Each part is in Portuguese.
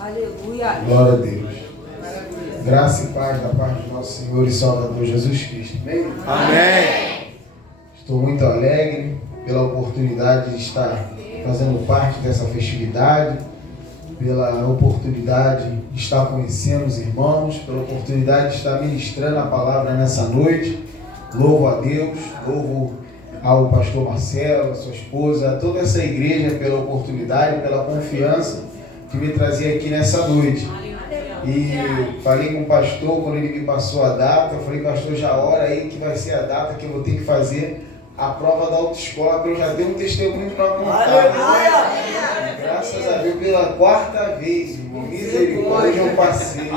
Aleluia. Glória a Deus. Graça e paz da parte do nosso Senhor e Salvador Jesus Cristo. Amém? Amém. Estou muito alegre pela oportunidade de estar fazendo parte dessa festividade, pela oportunidade de estar conhecendo os irmãos, pela oportunidade de estar ministrando a palavra nessa noite. Louvo a Deus, louvo ao pastor Marcelo, a sua esposa, a toda essa igreja pela oportunidade, pela confiança que me trazia aqui nessa noite. E falei com o pastor quando ele me passou a data, eu falei, pastor, já ora aí que vai ser a data que eu vou ter que fazer a prova da autoescola, que eu já tenho um testemunho para contar. Graças a Deus, pela quarta vez, irmão, misericórdia, eu passei.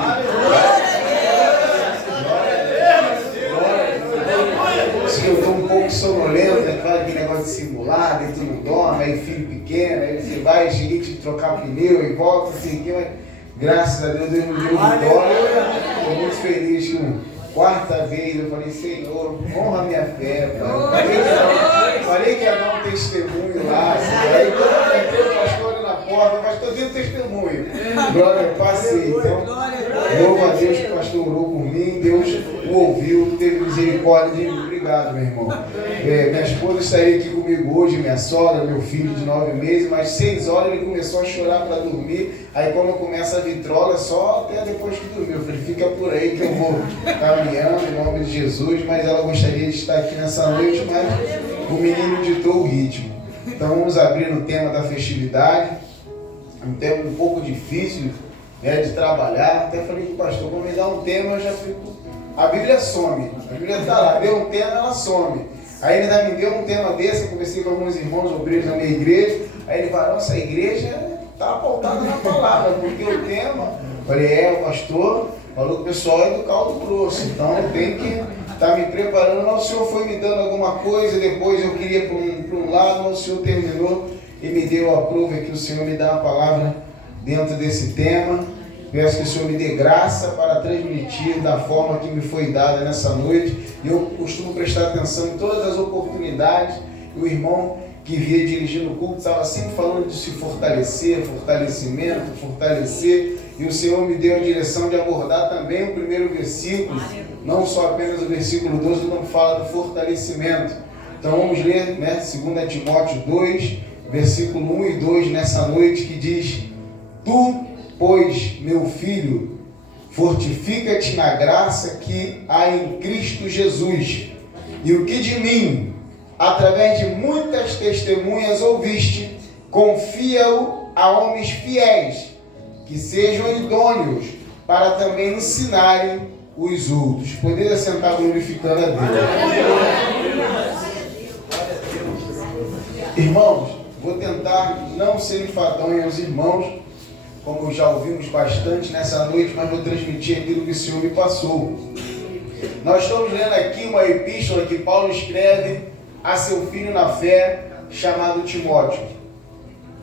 Eu estou um pouco sonolento, né? Fala aquele negócio de simulado, aí tu não dorme, aí filho pequeno, aí você vai, cheguei de trocar pneu e volta, assim, mas graças a Deus, Deus me deu vitória. Estou muito feliz com quarta vez, eu falei, Senhor, honra a minha fé, pai. Falei que ia dar um testemunho lá, assim, aí quando entrei o pastor ali na porta, o pastor deu testemunho. Glória, eu passei. Então, louvo a Deus que o pastor orou por mim, Deus o ouviu, teve misericórdia de mim. Obrigado, meu irmão. Minha esposa estaria aqui comigo hoje, minha sogra, meu filho de 9 meses, mas 6 horas ele começou a chorar para dormir. Aí quando começa a vitrola, só até depois que dormiu. Eu falei, fica por aí que eu vou caminhando em nome de Jesus, mas ela gostaria de estar aqui nessa noite, mas o menino ditou o ritmo. Então vamos abrir no tema da festividade, um tema um pouco difícil, né, de trabalhar. Até falei com o pastor, quando me dá um tema eu já fico... A Bíblia some, a Bíblia está lá, deu um tema, ela some. Aí ele ainda me deu um tema desse, eu conversei com alguns irmãos obreiros da minha igreja, aí ele falou, nossa, a igreja está pautada na palavra, porque o tema, falei, o pastor falou que o pessoal é do caldo grosso, então eu tenho que estar me preparando, mas o Senhor foi me dando alguma coisa, depois eu queria para um lado, mas o Senhor terminou e me deu a prova que o Senhor me dá uma palavra dentro desse tema. Peço que o Senhor me dê graça para transmitir da forma que me foi dada nessa noite. E eu costumo prestar atenção em todas as oportunidades. E o irmão que via dirigindo o culto estava sempre falando de se fortalecer, fortalecimento, fortalecer. E o Senhor me deu a direção de abordar também o primeiro versículo, não só apenas o versículo 12, não fala do fortalecimento. Então vamos ler, né, 2 Timóteo 2, versículo 1 e 2 nessa noite, que diz: Tu, pois, meu filho, fortifica-te na graça que há em Cristo Jesus, e o que de mim, através de muitas testemunhas ouviste, confia-o a homens fiéis, que sejam idôneos para também ensinarem os outros. Poderia sentar glorificando a Deus. Irmãos, vou tentar não ser enfadonho aos irmãos, como já ouvimos bastante nessa noite, mas vou transmitir aquilo que o Senhor me passou. Nós estamos lendo aqui uma epístola que Paulo escreve a seu filho na fé, chamado Timóteo.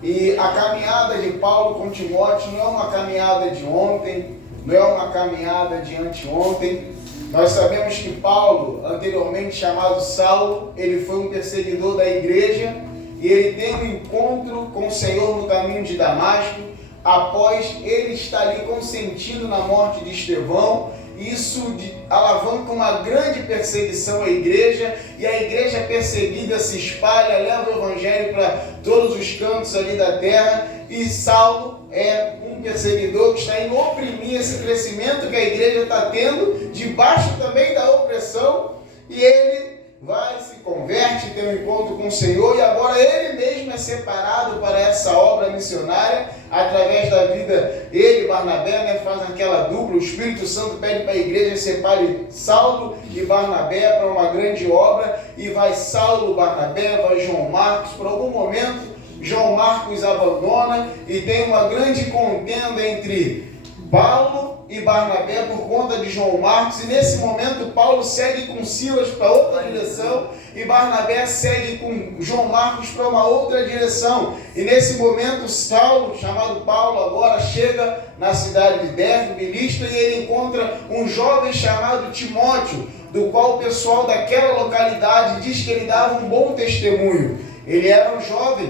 E a caminhada de Paulo com Timóteo não é uma caminhada de ontem, não é uma caminhada de anteontem. Nós sabemos que Paulo, anteriormente chamado Saulo, ele foi um perseguidor da igreja, e ele tem um encontro com o Senhor no caminho de Damasco, após ele estar ali consentindo na morte de Estevão. Isso alavanca uma grande perseguição à igreja, e a igreja perseguida se espalha, leva o evangelho para todos os cantos ali da terra, e Saulo é um perseguidor que está indo oprimir esse crescimento que a igreja está tendo, debaixo também da opressão, e ele vai, se converte, tem um encontro com o Senhor, e agora ele mesmo é separado para essa obra missionária, através da vida, ele e Barnabé, né, fazem aquela dupla. O Espírito Santo pede para a igreja que separe Saulo e Barnabé para uma grande obra, e vai Saulo, Barnabé, vai João Marcos. Por algum momento, João Marcos abandona, e tem uma grande contenda entre Paulo e Barnabé por conta de João Marcos, e nesse momento Paulo segue com Silas para outra direção, e Barnabé segue com João Marcos para uma outra direção. E nesse momento Saulo, chamado Paulo agora, chega na cidade de Derbe, Listra, e ele encontra um jovem chamado Timóteo, do qual o pessoal daquela localidade diz que ele dava um bom testemunho. Ele era um jovem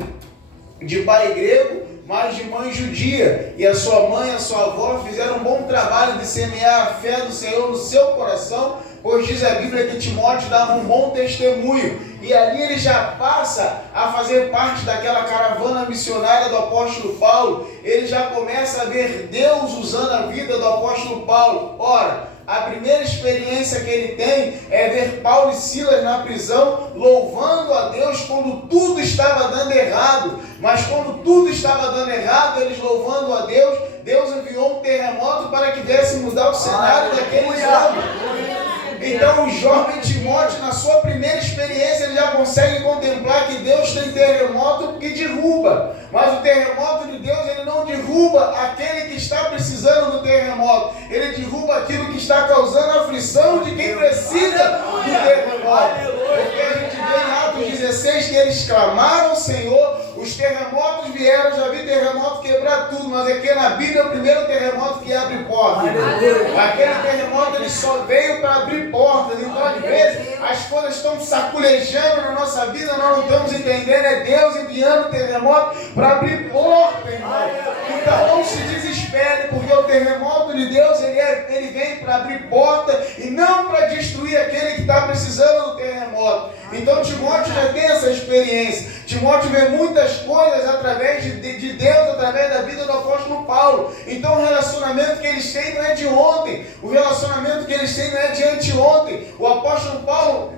de pai grego, mas de mãe judia. E a sua mãe e a sua avó fizeram um bom trabalho de semear a fé do Senhor no seu coração, pois diz a Bíblia que Timóteo dava um bom testemunho. E ali ele já passa a fazer parte daquela caravana missionária do apóstolo Paulo. Ele já começa a ver Deus usando a vida do apóstolo Paulo. Ora, a primeira experiência que ele tem é ver Paulo e Silas na prisão, louvando a Deus quando tudo estava dando errado. Mas quando tudo estava dando errado, eles louvando a Deus, Deus enviou um terremoto para que desse mudar o cenário daqueles homens. Então o jovem Timóteo, na sua primeira experiência, ele já consegue contemplar que Deus tem terremoto que derruba. Mas o terremoto de Deus, ele não derruba aquele que está precisando do terremoto. Ele derruba aquilo que está causando aflição de quem precisa do terremoto. Porque a gente vê em Atos 16 que eles clamaram ao Senhor, os terremotos vieram, já vi terremoto quebrar tudo, mas aqui na Bíblia é o primeiro terremoto que abre portas. Aquele terremoto ele só veio para abrir portas. Então às vezes as coisas estão saculejando na nossa vida, nós não estamos entendendo, é Deus enviando o terremoto para abrir portas, irmão. Então não se desespere, porque o terremoto de Deus ele vem para abrir porta e não para destruir aquele que está precisando do terremoto. Então Timóteo já tem essa experiência. Timóteo vê muitas coisas através de Deus, através da vida do apóstolo Paulo. Então o relacionamento que eles têm não é de ontem. O relacionamento que eles têm não é de anteontem. O apóstolo Paulo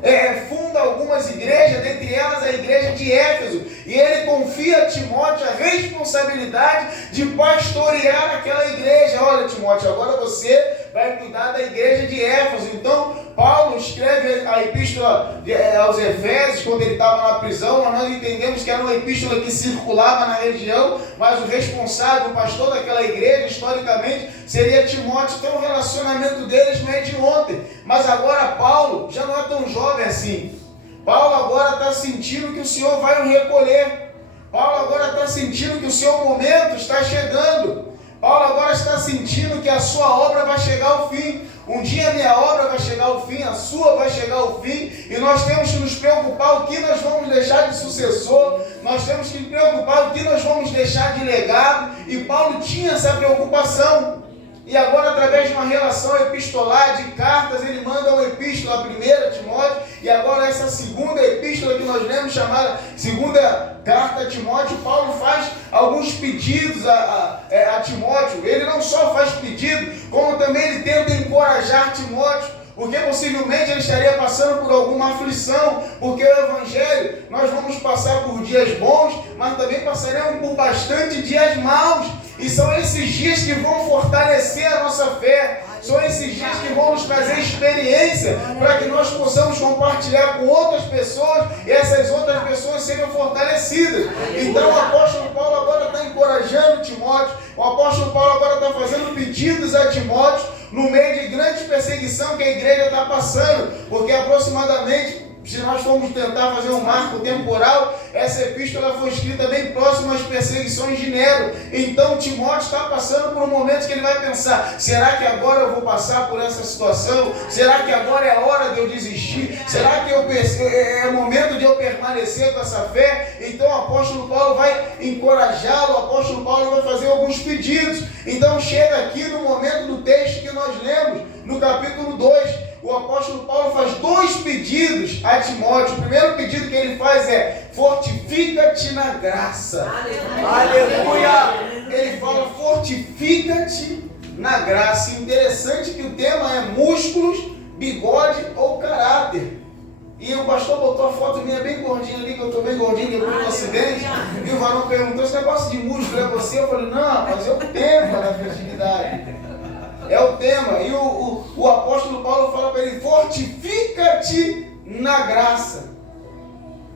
funda algumas igrejas, dentre elas a igreja de Éfeso. E ele confia a Timóteo a responsabilidade de pastorear aquela igreja. Olha, Timóteo, agora você vai cuidar da igreja de Éfeso. Então Paulo escreve a epístola aos Efésios, quando ele estava na prisão. Nós entendemos que era uma epístola que circulava na região, mas o responsável, o pastor daquela igreja, historicamente, seria Timóteo. Então o relacionamento deles não é de ontem. Mas agora Paulo já não é tão jovem assim. Paulo agora está sentindo que o Senhor vai o recolher. Paulo agora está sentindo que o seu momento está chegando. Paulo agora está sentindo que a sua obra vai chegar ao fim. Um dia a minha obra vai chegar ao fim, a sua vai chegar ao fim, e nós temos que nos preocupar o que nós vamos deixar de sucessor, nós temos que nos preocupar o que nós vamos deixar de legado, e Paulo tinha essa preocupação. E agora, através de uma relação epistolar, de cartas, ele manda uma epístola, a primeira, Timóteo, e agora essa segunda epístola que nós lemos, chamada segunda carta a Timóteo. Paulo faz alguns pedidos a Timóteo. Ele não só faz pedido, como também ele tenta encorajar Timóteo, porque possivelmente ele estaria passando por alguma aflição, porque o Evangelho, nós vamos passar por dias bons, mas também passaremos por bastante dias maus. E são esses dias que vão fortalecer a nossa fé. São esses dias que vão nos trazer experiência para que nós possamos compartilhar com outras pessoas e essas outras pessoas sejam fortalecidas. Então o apóstolo Paulo agora está encorajando Timóteo. O apóstolo Paulo agora está fazendo pedidos a Timóteo no meio de grande perseguição que a igreja está passando. Porque aproximadamente, se nós formos tentar fazer um marco temporal, essa epístola foi escrita bem próximo às perseguições de Nero. Então Timóteo está passando por um momento que ele vai pensar: será que agora eu vou passar por essa situação? Será que agora é a hora de eu desistir? Será que é o momento de eu permanecer com essa fé? Então o apóstolo Paulo vai encorajá-lo, o apóstolo Paulo vai fazer alguns pedidos. Então chega aqui no momento do texto que nós lemos, no capítulo 2. O apóstolo Paulo faz dois pedidos a Timóteo. O primeiro pedido que ele faz é: fortifica-te na graça. Aleluia! Ele fala: fortifica-te na graça. Interessante que o tema é músculos, bigode ou caráter. E o pastor botou a foto minha bem gordinha ali, que eu estou bem gordinho depois do acidente. E o varão perguntou: esse negócio de músculo é você? Eu falei: não, mas é o tema da fertilidade. É o tema. E o apóstolo Paulo fala para ele: fortifica-te na graça.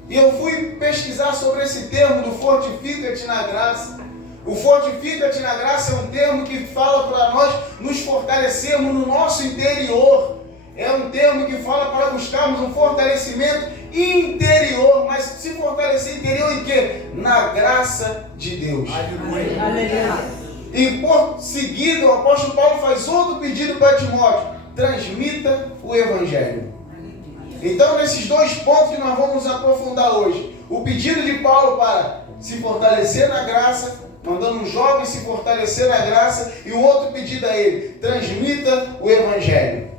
E eu fui pesquisar sobre esse termo do fortifica-te na graça. O fortifica-te na graça é um termo que fala para nós nos fortalecermos no nosso interior. É um termo que fala para buscarmos um fortalecimento interior. Mas se fortalecer interior em quê? Na graça de Deus. Aleluia. E por seguida, o apóstolo Paulo faz outro pedido para Timóteo: transmita o Evangelho. Então, nesses dois pontos que nós vamos nos aprofundar hoje: o pedido de Paulo para se fortalecer na graça, mandando um jovem se fortalecer na graça, e o outro pedido a ele: transmita o Evangelho.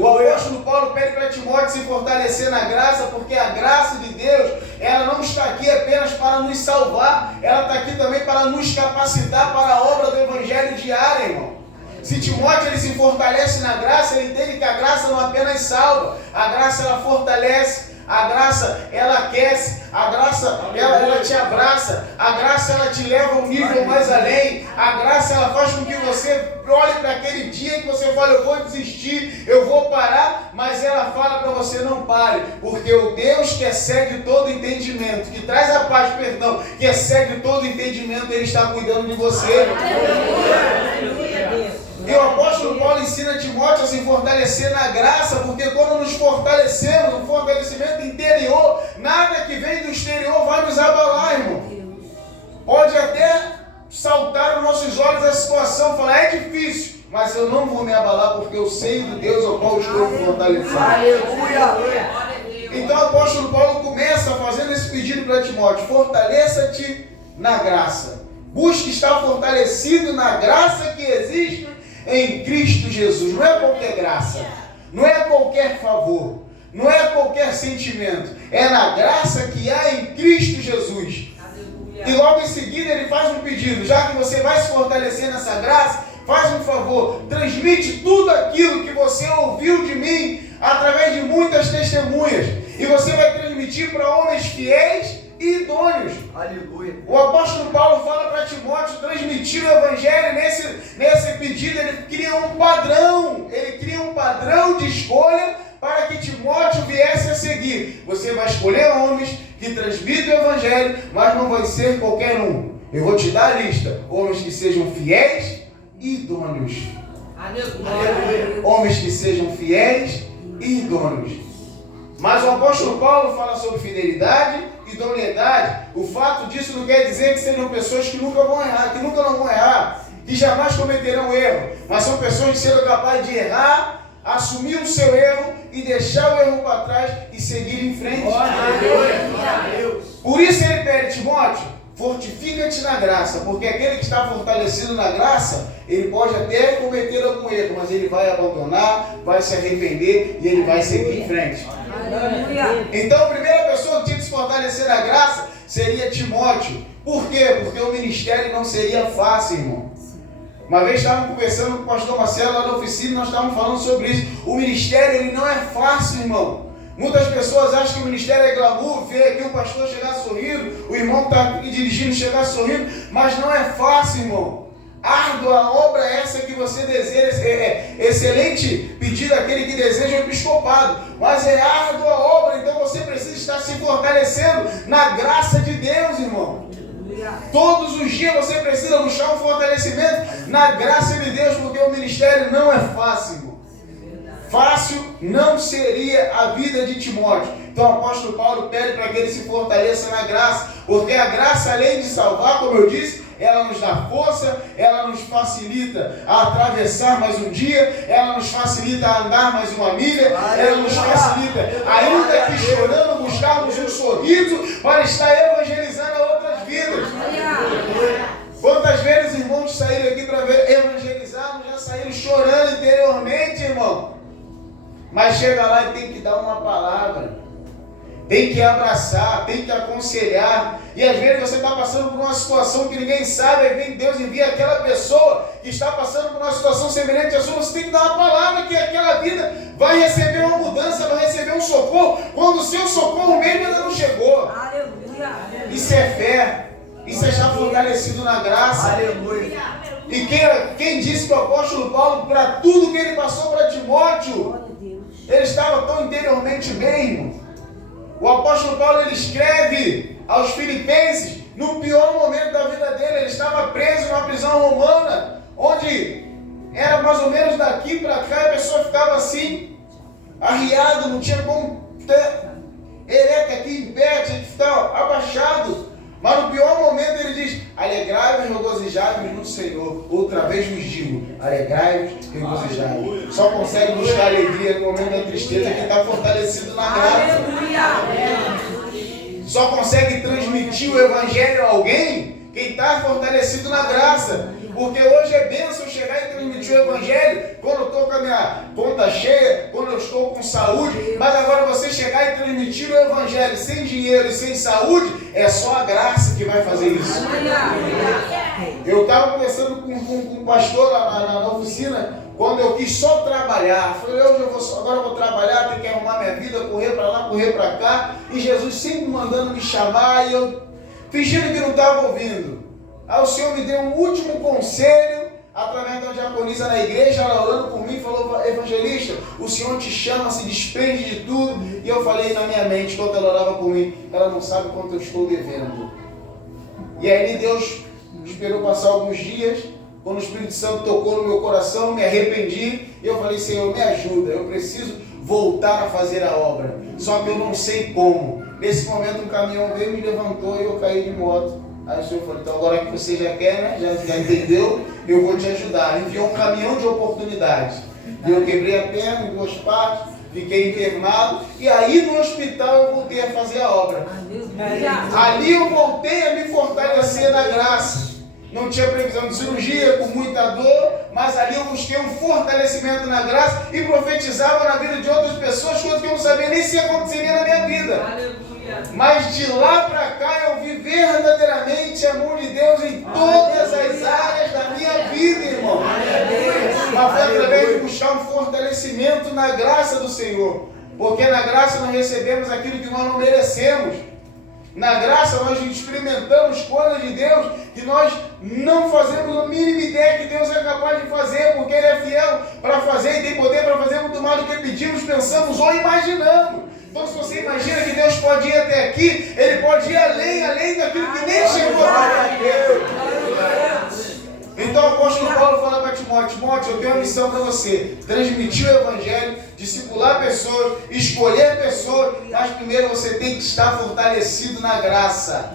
O apóstolo Paulo pede para Timóteo se fortalecer na graça, porque a graça de Deus, ela não está aqui apenas para nos salvar, ela está aqui também para nos capacitar para a obra do Evangelho diária, irmão. Se Timóteo ele se fortalece na graça, ele entende que a graça não apenas salva, a graça ela fortalece, a graça ela aquece, a graça ela te abraça, a graça ela te leva a um nível mais além, a graça ela faz com que você olhe para aquele dia que você fala: eu vou desistir, eu vou parar, mas ela fala para você: não pare, porque o Deus que excede todo entendimento, que traz a paz, perdão, que excede todo entendimento, Ele está cuidando de você. E o apóstolo Paulo ensina Timóteo a se fortalecer na graça, porque quando nos fortalecemos, um fortalecimento interior, nada que vem do exterior vai nos abalar, irmão. Pode até saltar aos nossos olhos a situação, falar: é difícil, mas eu não vou me abalar, porque eu sei do Deus ao qual estou fortalecendo. Aleluia. Então o apóstolo Paulo começa fazendo esse pedido para Timóteo: fortaleça-te na graça. Busque estar fortalecido na graça que existe em Cristo Jesus. Não é qualquer graça, não é qualquer favor, não é qualquer sentimento, é na graça que há em Cristo Jesus. E logo em seguida ele faz um pedido: já que você vai se fortalecer nessa graça, faz um favor, transmite tudo aquilo que você ouviu de mim através de muitas testemunhas, e você vai transmitir para homens fiéis e idôneos. Aleluia. O apóstolo Paulo fala para Timóteo transmitir o Evangelho. Nesse pedido ele cria um padrão de escolha para que Timóteo viesse a seguir. Você vai escolher homens que transmitem o Evangelho, mas não vai ser qualquer um. Eu vou te dar a lista: homens que sejam fiéis e idôneos. Aleluia. Homens que sejam fiéis e idôneos. Mas o apóstolo Paulo fala sobre fidelidade e idoneidade. O fato disso não quer dizer que sejam pessoas que nunca vão errar, que nunca não vão errar, que jamais cometerão erro, mas são pessoas que serão capazes de errar, assumir o seu erro e deixar o erro para trás e seguir em frente. Por isso ele pede: Timóteo, fortifica-te na graça, porque aquele que está fortalecido na graça, ele pode até cometer algum erro, mas ele vai abandonar, vai se arrepender e ele vai seguir em frente. Então a primeira pessoa que tinha que se fortalecer na graça seria Timóteo. Por quê? Porque o ministério não seria fácil, irmão. Uma vez estávamos conversando com o pastor Marcelo lá na oficina, nós estávamos falando sobre isso. O ministério ele não é fácil, irmão. Muitas pessoas acham que o ministério é glamour, ver aqui o pastor chegar sorrindo, o irmão que está aqui dirigindo chegar sorrindo, mas não é fácil, irmão. Árdua obra é essa que você deseja, excelente pedido aquele que deseja o episcopado, mas é árdua obra, então você precisa estar se fortalecendo na graça de Deus, irmão. Todos os dias você precisa buscar um fortalecimento na graça de Deus, porque o ministério não é fácil, irmão. Fácil não seria a vida de Timóteo. Então o apóstolo Paulo pede para que ele se fortaleça na graça, porque a graça, além de salvar, como eu disse, ela nos dá força, ela nos facilita a atravessar mais um dia, ela nos facilita a andar mais uma milha, ela nos facilita, ainda que chorando, buscarmos um sorriso para estar evangelizando a outras vidas. Quantas vezes os irmãos saíram aqui para evangelizar, já saíram chorando interiormente, irmão? Mas chega lá e tem que dar uma palavra, tem que abraçar, tem que aconselhar. E às vezes você está passando por uma situação que ninguém sabe, aí vem Deus e envia aquela pessoa que está passando por uma situação semelhante à sua. Você tem que dar uma palavra que aquela vida vai receber uma mudança, vai receber um socorro, quando o seu socorro mesmo ainda não chegou. Aleluia. Isso é fé, isso é estar fortalecido na graça. Aleluia. E quem disse que o apóstolo Paulo, para tudo que ele passou para Timóteo, ele estava tão interiormente bem, irmão. O apóstolo Paulo ele escreve aos Filipenses no pior momento da vida dele. Ele estava preso numa prisão romana, onde era mais ou menos daqui para cá, e a pessoa ficava assim, arriado, não tinha como ter ereto aqui em pé, tinha que ficar abaixado. Mas no pior momento ele diz: alegrai-vos e regozijai-vos no Senhor. Outra vez vos digo: alegrai-vos e regozijai-vos. Só consegue buscar alegria no momento da tristeza quem está fortalecido na graça. Só consegue transmitir o Evangelho a alguém quem está fortalecido na graça. Porque hoje é bênção chegar e transmitir o Evangelho quando eu estou com a minha conta cheia, quando eu estou com saúde. Mas agora você chegar e transmitir o Evangelho sem dinheiro e sem saúde, é só a graça que vai fazer isso. Eu estava conversando com um pastor na oficina, quando eu quis só trabalhar. Falei, agora eu vou trabalhar, tenho que arrumar minha vida, correr para lá, correr para cá. E Jesus sempre mandando me chamar e eu fingindo que não estava ouvindo. Aí o Senhor me deu um último conselho, através da diaconisa na igreja, ela orando por mim, falou, evangelista, o Senhor te chama, se desprende de tudo. E eu falei na minha mente, enquanto ela orava por mim, ela não sabe quanto eu estou devendo. E aí Deus esperou passar alguns dias, quando o Espírito Santo tocou no meu coração, me arrependi, e eu falei, Senhor, me ajuda, eu preciso voltar a fazer a obra, só que eu não sei como. Nesse momento um caminhão veio, me levantou e eu caí de moto. Aí o Senhor falou, então agora que você já quer, né? já entendeu, eu vou te ajudar. Enviou um caminhão de oportunidades. E eu quebrei a perna em duas partes, fiquei internado, e aí no hospital eu voltei a fazer a obra. Ali eu voltei a me fortalecer na graça. Não tinha previsão de cirurgia, com muita dor, mas ali eu busquei um fortalecimento na graça e profetizava na vida de outras pessoas, coisas que eu não sabia nem se aconteceria na minha vida. Mas de lá para cá eu vi verdadeiramente a mão de Deus em todas as áreas da minha vida, irmão. Mas foi através de buscar um fortalecimento na graça do Senhor. Porque na graça nós recebemos aquilo que nós não merecemos. Na graça nós experimentamos coisas de Deus que nós não fazemos a mínima ideia que Deus é capaz de fazer, porque Ele é fiel para fazer e tem poder para fazer muito mais do que pedimos, pensamos ou imaginamos. Então, se você imagina que Deus pode ir até aqui, Ele pode ir além daquilo que nem chegou até Deus. Então o apóstolo Paulo fala para Timóteo, eu tenho uma missão para você, transmitir o Evangelho, discipular pessoas, escolher pessoas, mas primeiro você tem que estar fortalecido na graça.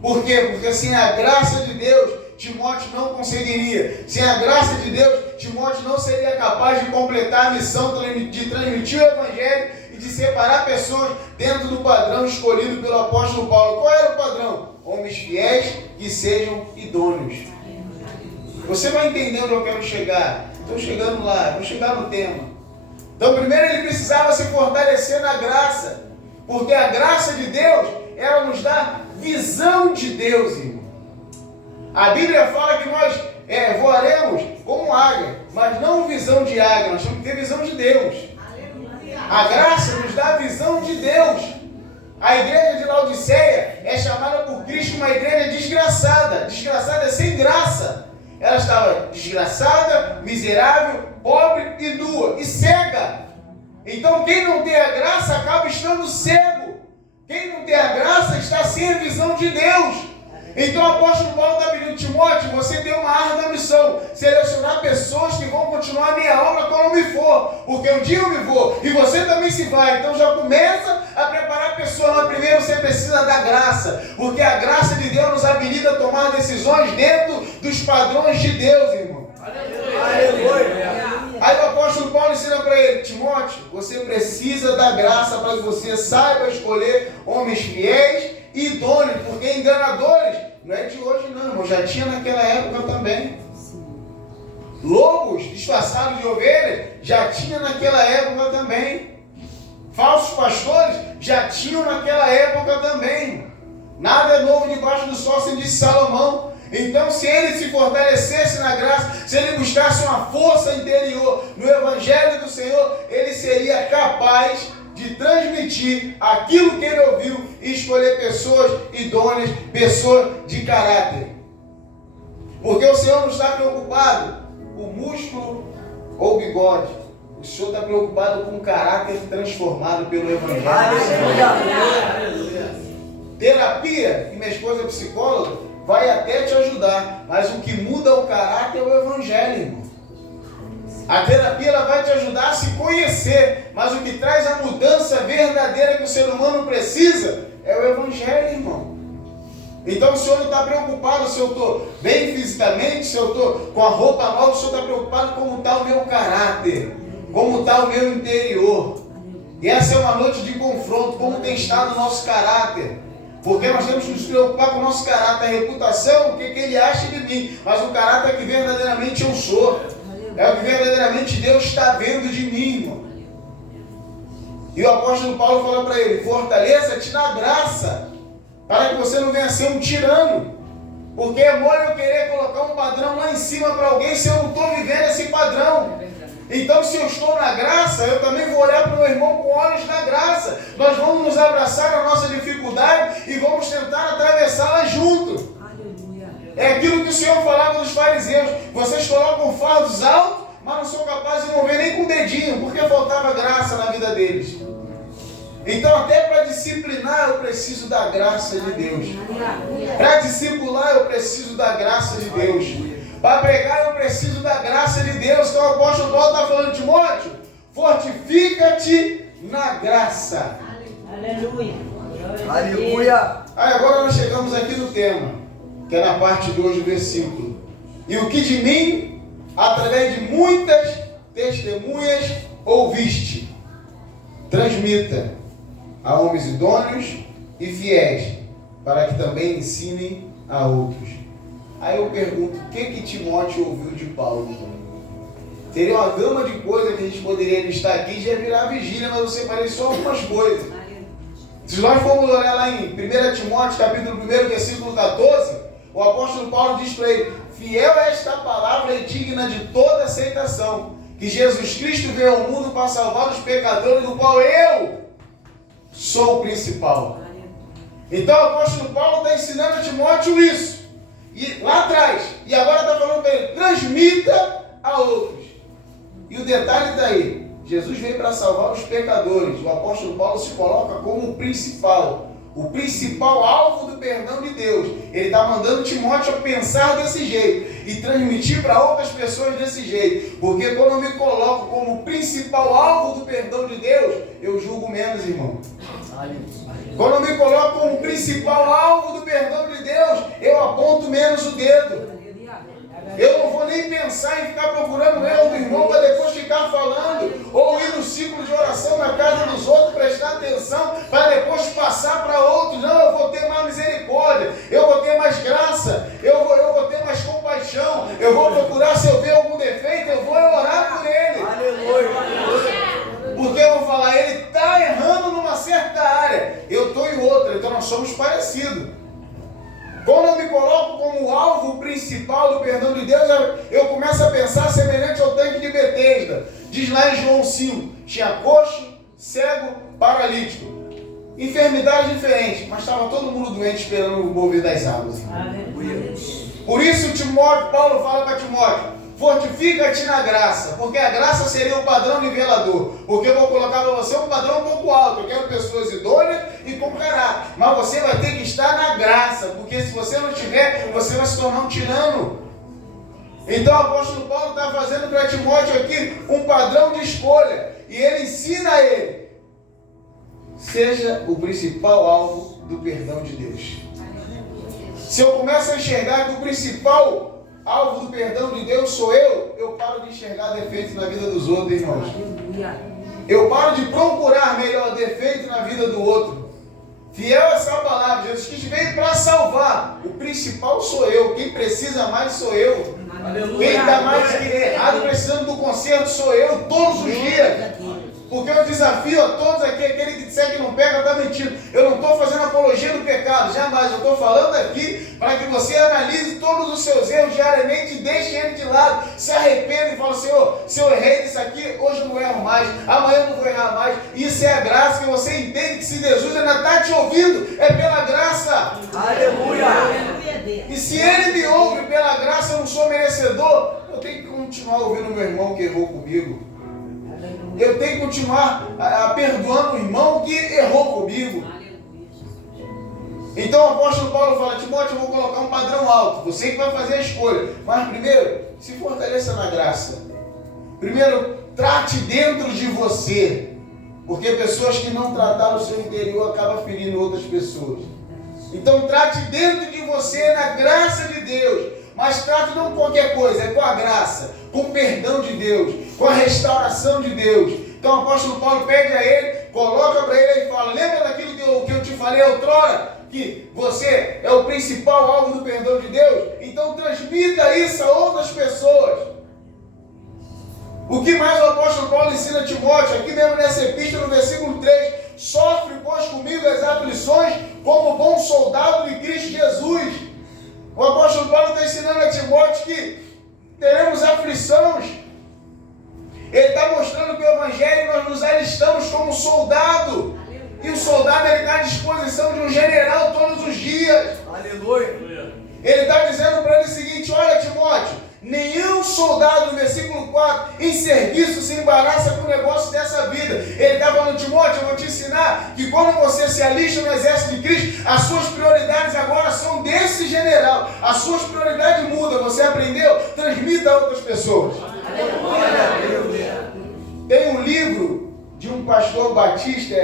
Por quê? Porque sem a graça de Deus, Timóteo não conseguiria. Sem a graça de Deus, Timóteo não seria capaz de completar a missão de transmitir o Evangelho e de separar pessoas dentro do padrão escolhido pelo apóstolo Paulo. Qual era o padrão? Homens fiéis que sejam idôneos. Você vai entender onde eu quero chegar. Estou chegando lá, vou chegar no tema. Então primeiro ele precisava se fortalecer na graça, porque a graça de Deus, ela nos dá visão de Deus, irmão. A Bíblia fala que nós voaremos como águia, mas não visão de águia, nós temos que ter visão de Deus. A graça nos dá a visão de Deus. A igreja de Laodiceia é chamada por Cristo uma igreja desgraçada. Desgraçada é sem graça. Ela estava desgraçada, miserável, pobre e nua, e cega. Então quem não tem a graça acaba estando cego. Quem não tem a graça está sem a visão de Deus. Então o apóstolo Paulo está pedindo, Timóteo, você tem uma árdua missão, selecionar pessoas que vão continuar a minha obra quando eu me for, porque um dia eu me vou, e você também se vai. Então já começa a preparar a pessoa, mas primeiro você precisa da graça, porque a graça de Deus nos habilita a tomar decisões dentro dos padrões de Deus, irmão. Aleluia. Aí o apóstolo Paulo ensina para ele, Timóteo, você precisa da graça para que você saiba escolher homens fiéis e idôneos, porque enganadores não é de hoje não, irmão, já tinha naquela época também. Lobos disfarçados de ovelhas já tinha naquela época também. Falsos pastores já tinham naquela época também. Nada é novo debaixo do sol, assim disse Salomão. Então, se ele se fortalecesse na graça, se ele buscasse uma força interior no Evangelho do Senhor, ele seria capaz de transmitir aquilo que ele ouviu e escolher pessoas idôneas, pessoas de caráter. Porque o Senhor não está preocupado com músculo ou bigode. O Senhor está preocupado com o caráter transformado pelo Evangelho. Terapia, e minha esposa é psicóloga, vai até te ajudar, mas o que muda o caráter é o Evangelho, irmão. A terapia ela vai te ajudar a se conhecer, mas o que traz a mudança verdadeira que o ser humano precisa é o Evangelho, irmão. Então o Senhor não está preocupado se eu estou bem fisicamente, se eu estou com a roupa nova, o Senhor está preocupado como está o meu caráter, como está o meu interior. E essa é uma noite de confronto, como tem estado o nosso caráter. Porque nós temos que nos preocupar com o nosso caráter, a reputação, o que ele acha de mim. Mas o caráter que verdadeiramente eu sou. É o que verdadeiramente Deus está vendo de mim, irmão. E o apóstolo Paulo fala para ele: fortaleça-te na graça, para que você não venha a ser um tirano. Porque é mole eu querer colocar um padrão lá em cima para alguém se eu não estou vivendo esse padrão. Então, se eu estou na graça, eu também vou olhar para o meu irmão com olhos na graça. Nós vamos nos abraçar na nossa dificuldade e vamos tentar atravessá-la junto. Aleluia. É aquilo que o Senhor falava dos fariseus: vocês colocam fardos altos, mas não são capazes de mover nem com o dedinho, porque faltava graça na vida deles. Então, até para disciplinar, eu preciso da graça de Deus. Para discipular, eu preciso da graça de Deus. Para pregar, eu preciso da graça de Deus. Então, o apóstolo Paulo está falando: Timóteo, fortifica-te na graça. Aleluia. Aleluia. Aí, agora nós chegamos aqui no tema, que é na parte 2 do versículo. E o que de mim, através de muitas testemunhas, ouviste, transmita a homens idôneos e fiéis, para que também ensinem a outros. Aí eu pergunto: o que Timóteo ouviu de Paulo? Teria uma gama de coisas que a gente poderia listar aqui, já virar vigília, mas eu separei só algumas coisas. Se nós formos olhar lá em 1 Timóteo, capítulo 1, versículo 14, o apóstolo Paulo diz para ele: fiel é esta palavra e digna de toda aceitação, que Jesus Cristo veio ao mundo para salvar os pecadores, do qual eu sou o principal. Então o apóstolo Paulo está ensinando a Timóteo isso. E lá atrás, e agora está falando para ele: transmita a outros. E o detalhe está aí: Jesus veio para salvar os pecadores. O apóstolo Paulo se coloca como o principal alvo do perdão de Deus. Ele está mandando Timóteo a pensar desse jeito e transmitir para outras pessoas desse jeito. Porque quando eu me coloco como o principal alvo do perdão de Deus, eu julgo menos, irmão. Quando eu me coloco como o principal alvo do perdão de Deus, eu aponto menos o dedo. Eu não vou nem pensar em ficar procurando o erro do irmão para depois ficar falando, ou ir no ciclo de oração na casa dos outros, prestar atenção, para depois passar para outros. Não, eu vou ter mais misericórdia, eu vou ter mais graça, eu vou ter mais compaixão, eu vou procurar, se eu ver algum defeito, eu vou orar por ele. Porque eu vou falar: ele está errando numa certa área, eu estou em outra, então nós somos parecidos. Quando eu me coloco como o alvo principal do perdão de Deus, eu começo a pensar semelhante ao tanque de Betesda. Diz lá em João 5, tinha coxo, cego, paralítico. Enfermidades diferentes, mas estava todo mundo doente esperando o mover das águas. Por isso Paulo fala para Timóteo: fortifica-te na graça, porque a graça seria o padrão nivelador. Porque eu vou colocar para você um padrão um pouco alto. Eu quero pessoas idôneas e com caráter. Mas você vai ter que estar na graça, porque se você não tiver, você vai se tornar um tirano. Então o apóstolo Paulo está fazendo para Timóteo aqui um padrão de escolha. E ele ensina a ele: seja o principal alvo do perdão de Deus. Se eu começo a enxergar que o principal alvo do perdão de Deus sou eu paro de enxergar defeitos na vida dos outros, irmãos. Eu paro de procurar melhor defeito na vida do outro. Fiel é essa palavra. Jesus Cristo veio para salvar. O principal sou eu. Quem precisa mais sou eu. Quem está mais errado, precisando do conserto, sou eu todos os dias. Porque eu desafio a todos aqui: aquele que disser que não peca está mentindo. Eu não estou fazendo apologia do pecado, jamais. Eu estou falando aqui para que você analise todos os seus erros diariamente e deixe ele de lado. Se arrependa e fala: Senhor, se eu errei nisso aqui, hoje eu não erro mais, amanhã eu não vou errar mais. Isso é a graça, que você entende que se Jesus ainda está te ouvindo, é pela graça. Aleluia. E se ele me ouve pela graça, eu não sou merecedor, eu tenho que continuar ouvindo meu irmão que errou comigo. Eu tenho que continuar perdoando o irmão que errou comigo. Então o apóstolo Paulo fala: Timóteo, eu vou colocar um padrão alto. Você que vai fazer a escolha. Mas primeiro, se fortaleça na graça. Primeiro, trate dentro de você. Porque pessoas que não trataram o seu interior acabam ferindo outras pessoas. Então trate dentro de você na graça de Deus. Mas trate não com qualquer coisa, é com a graça, com o perdão de Deus, com a restauração de Deus. Então o apóstolo Paulo pede a ele, coloca para ele e fala, lembra daquilo que eu te falei outrora? Que você é o principal alvo do perdão de Deus? Então transmita isso a outras pessoas. O que mais o apóstolo Paulo ensina a Timóteo? Aqui mesmo nessa epístola, no versículo 3, sofre, pois, comigo as aflições como bom soldado de Cristo Jesus. O apóstolo Paulo está ensinando a Timóteo que teremos aflições. Ele está mostrando que o Evangelho nós nos alistamos como soldado. E o soldado está à disposição de um general todos os dias. Aleluia. Ele está dizendo para ele o seguinte, olha Timóteo, nenhum soldado, no versículo 4, em serviço se embaraça com o negócio dessa vida. Ele está falando, Timóteo, eu vou te ensinar que quando você se alista no exército de Cristo, as suas prioridades agora são desse general. As suas prioridades mudam. Você aprendeu? Transmita a outras pessoas. Tem um livro de um pastor batista,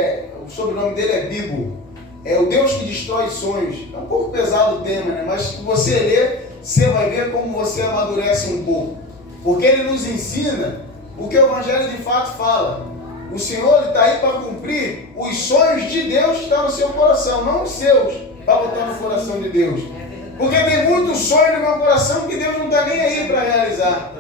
o sobrenome dele é Bibo. É o Deus que destrói sonhos. É um pouco pesado o tema, né? Mas se você ler, você vai ver como você amadurece um pouco. Porque ele nos ensina o que o Evangelho de fato fala. O Senhor está aí para cumprir os sonhos de Deus que estão no seu coração, não os seus, para botar no coração de Deus. Porque tem muito sonho no meu coração que Deus não está nem aí para realizar.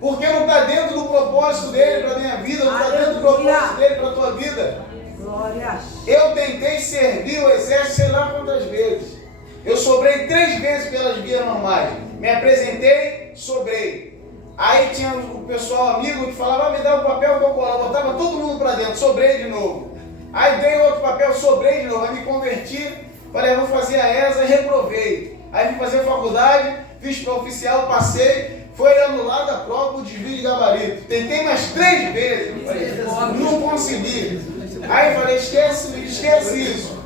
Porque não está dentro do propósito dele para a minha vida, não está dentro do propósito dele para a tua vida. Glória. Eu tentei servir o exército sei lá quantas vezes. Eu sobrei 3 vezes pelas vias normais. Me apresentei, sobrei. Aí tinha o pessoal amigo que falava, me dá o papel que eu botava todo mundo para dentro, sobrei de novo. Aí dei outro papel, sobrei de novo. Aí me converti, falei, vou fazer a ESA, reprovei. Aí fui fazer faculdade, fiz para oficial, passei. Foi anulada a prova, o desvio de gabarito. Tentei mais 3 vezes. Falei, não consegui. Aí falei, esquece isso.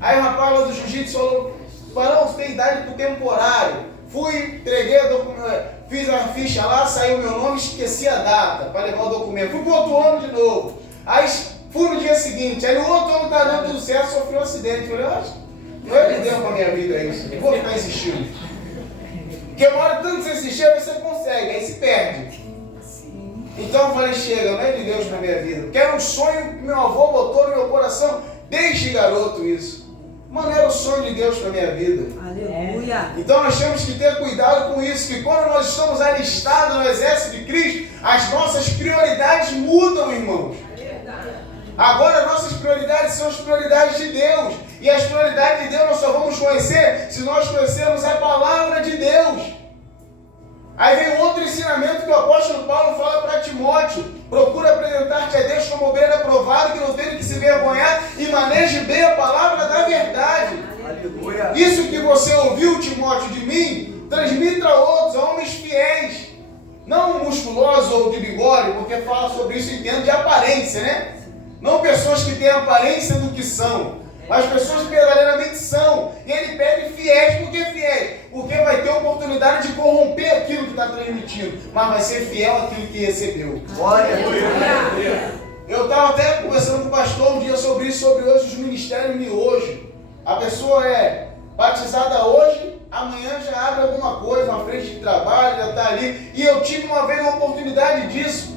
Aí o rapaz lá do jiu-jitsu falou, Barão, você tem idade para o temporário. Fui, entreguei o documento, fiz a ficha lá, saiu meu nome, esqueci a data para levar o documento. Fui para o outro ano de novo. Aí fui no dia seguinte. Aí no outro ano está dando tudo certo, sofri um acidente. Falei, não é Deus para a minha vida isso. Não vou ficar insistindo. Porque uma hora tanto você insistir, você consegue, aí se perde. Então eu falei, chega, não é de Deus para a minha vida. Porque era um sonho que meu avô botou no meu coração, desde garoto isso. Mano, era o sonho de Deus para a minha vida. Aleluia. Então nós temos que ter cuidado com isso, que quando nós estamos alistados no exército de Cristo, as nossas prioridades mudam, irmãos. Agora nossas prioridades são as prioridades de Deus. E as prioridades de Deus nós só vamos conhecer se nós conhecermos a palavra de Deus. Aí vem outro ensinamento que o apóstolo Paulo fala para Timóteo. Procura apresentar-te a Deus como ovelha aprovada, que não tem que se vergonhar, e maneje bem a palavra da verdade. Aleluia. Isso que você ouviu, Timóteo, de mim, transmita a outros, a homens fiéis. Não musculosos ou de bigode, porque fala sobre isso em termos de aparência, né? Não pessoas que têm aparência do que são, mas pessoas que verdadeiramente são. E ele pede fiéis. Por que fiéis? Porque vai ter oportunidade de corromper aquilo que está transmitindo, mas vai ser fiel àquilo que recebeu. Glória. Eu estava até conversando com o pastor um dia sobre isso, sobre hoje os ministérios de hoje. A pessoa é batizada hoje, amanhã já abre alguma coisa, uma frente de trabalho, já está ali. E eu tive uma vez uma oportunidade disso.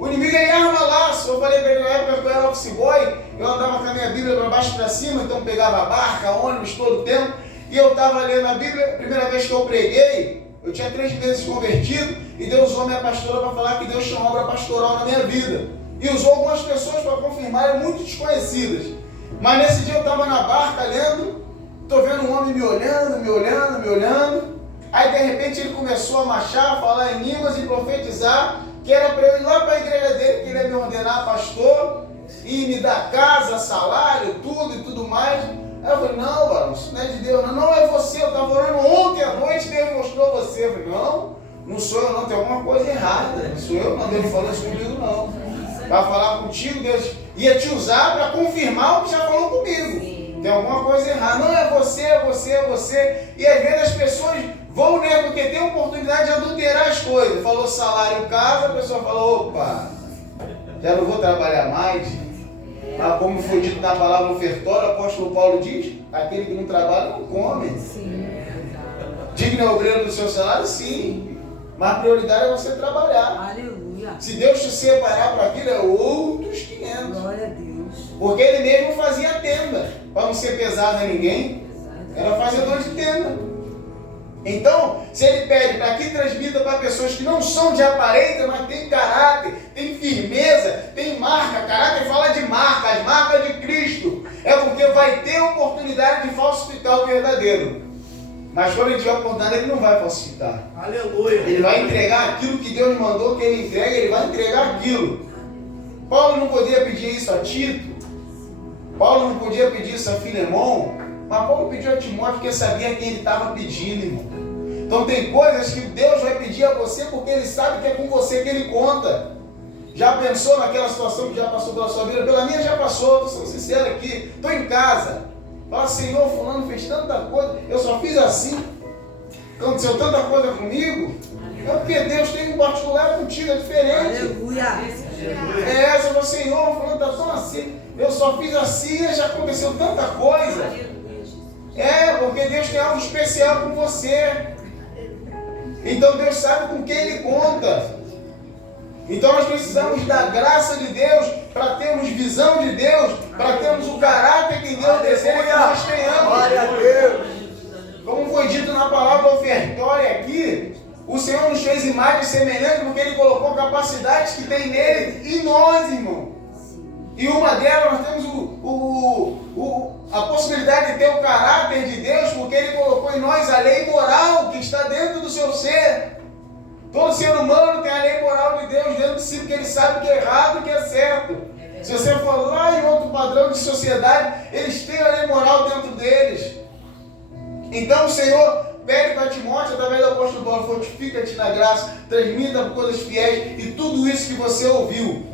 O inimigo ele arma laço. Eu falei para ele na época que eu era office boy, eu andava com a minha Bíblia para baixo e para cima, então pegava barca, ônibus todo o tempo. E eu estava lendo a Bíblia, a primeira vez que eu preguei, eu tinha 3 meses convertido, e Deus usou minha pastora para falar que Deus tinha uma obra pastoral na minha vida. E usou algumas pessoas para confirmarem, muito desconhecidas. Mas nesse dia eu estava na barca lendo, estou vendo um homem me olhando. Aí de repente ele começou a marchar, falar em línguas e profetizar, que era para eu ir lá para a igreja dele, que ele ia me ordenar pastor, e me dar casa, salário, tudo e tudo mais. Aí eu falei, não, Barão, isso não é de Deus, não é você, eu estava orando ontem à noite, Deus mostrou você. Eu falei, não sou eu não, tem alguma coisa errada, não sou eu não, Deus não falou isso comigo não. Vai falar contigo, Deus ia te usar para confirmar o que já falou comigo. Tem alguma coisa errada, não é você. E às vezes as pessoas vão, né, porque tem a oportunidade de adulterar as coisas. Falou salário, casa, a pessoa falou, opa, já não vou trabalhar mais. Mas como foi dito na palavra ofertória, o apóstolo Paulo diz, aquele que não trabalha não come. Digno é obreiro do seu salário? Sim. Mas a prioridade é você trabalhar. Aleluia. Se Deus te separar para aquilo, é outros 500. Glória a Deus. Porque ele mesmo fazia tenda, para não ser pesado a ninguém, era fazedor de tenda. Então, se ele pede para que transmita para pessoas que não são de aparência, mas tem caráter, tem firmeza, tem marca, caráter fala de marca, as marcas de Cristo, é porque vai ter oportunidade de falsificar o verdadeiro. Mas quando ele tiver oportunidade, ele não vai falsificar. Aleluia. Ele vai entregar aquilo que Deus mandou que ele entregue, ele vai entregar aquilo. Paulo não podia pedir isso a Tito, Paulo não podia pedir isso a Filemão, mas Paulo pediu a Timóteo porque sabia quem ele estava pedindo, irmão. Então tem coisas que Deus vai pedir a você porque Ele sabe que é com você que Ele conta. Já pensou naquela situação que já passou pela sua vida? Pela minha já passou, estou sendo sincero aqui. Estou em casa. Fala, Senhor, fulano fez tanta coisa, eu só fiz assim. Aconteceu tanta coisa comigo. É porque Deus tem um particular contigo, é diferente. Aleluia. É, você fala, Senhor, fulano está tão assim. Eu só fiz assim e já aconteceu tanta coisa. É, porque Deus tem algo especial com você. Então Deus sabe com quem Ele conta. Então nós precisamos da graça de Deus para termos visão de Deus, para termos o caráter que Deus deseja que nós tenhamos. Glória a Deus. Como foi dito na palavra ofertória aqui, o Senhor nos fez imagem semelhante porque Ele colocou capacidades que tem nele em nós, irmão. E uma delas nós temos a possibilidade de ter o caráter de Deus, porque Ele colocou em nós a lei moral que está dentro do seu ser. Todo ser humano tem a lei moral de Deus dentro de si, porque ele sabe o que é errado e o que é certo. Se você for lá em outro padrão de sociedade, eles têm a lei moral dentro deles. Então o Senhor pede para Timóteo, através do apóstolo Paulo, fortifica-te na graça, transmita coisas fiéis e tudo isso que você ouviu.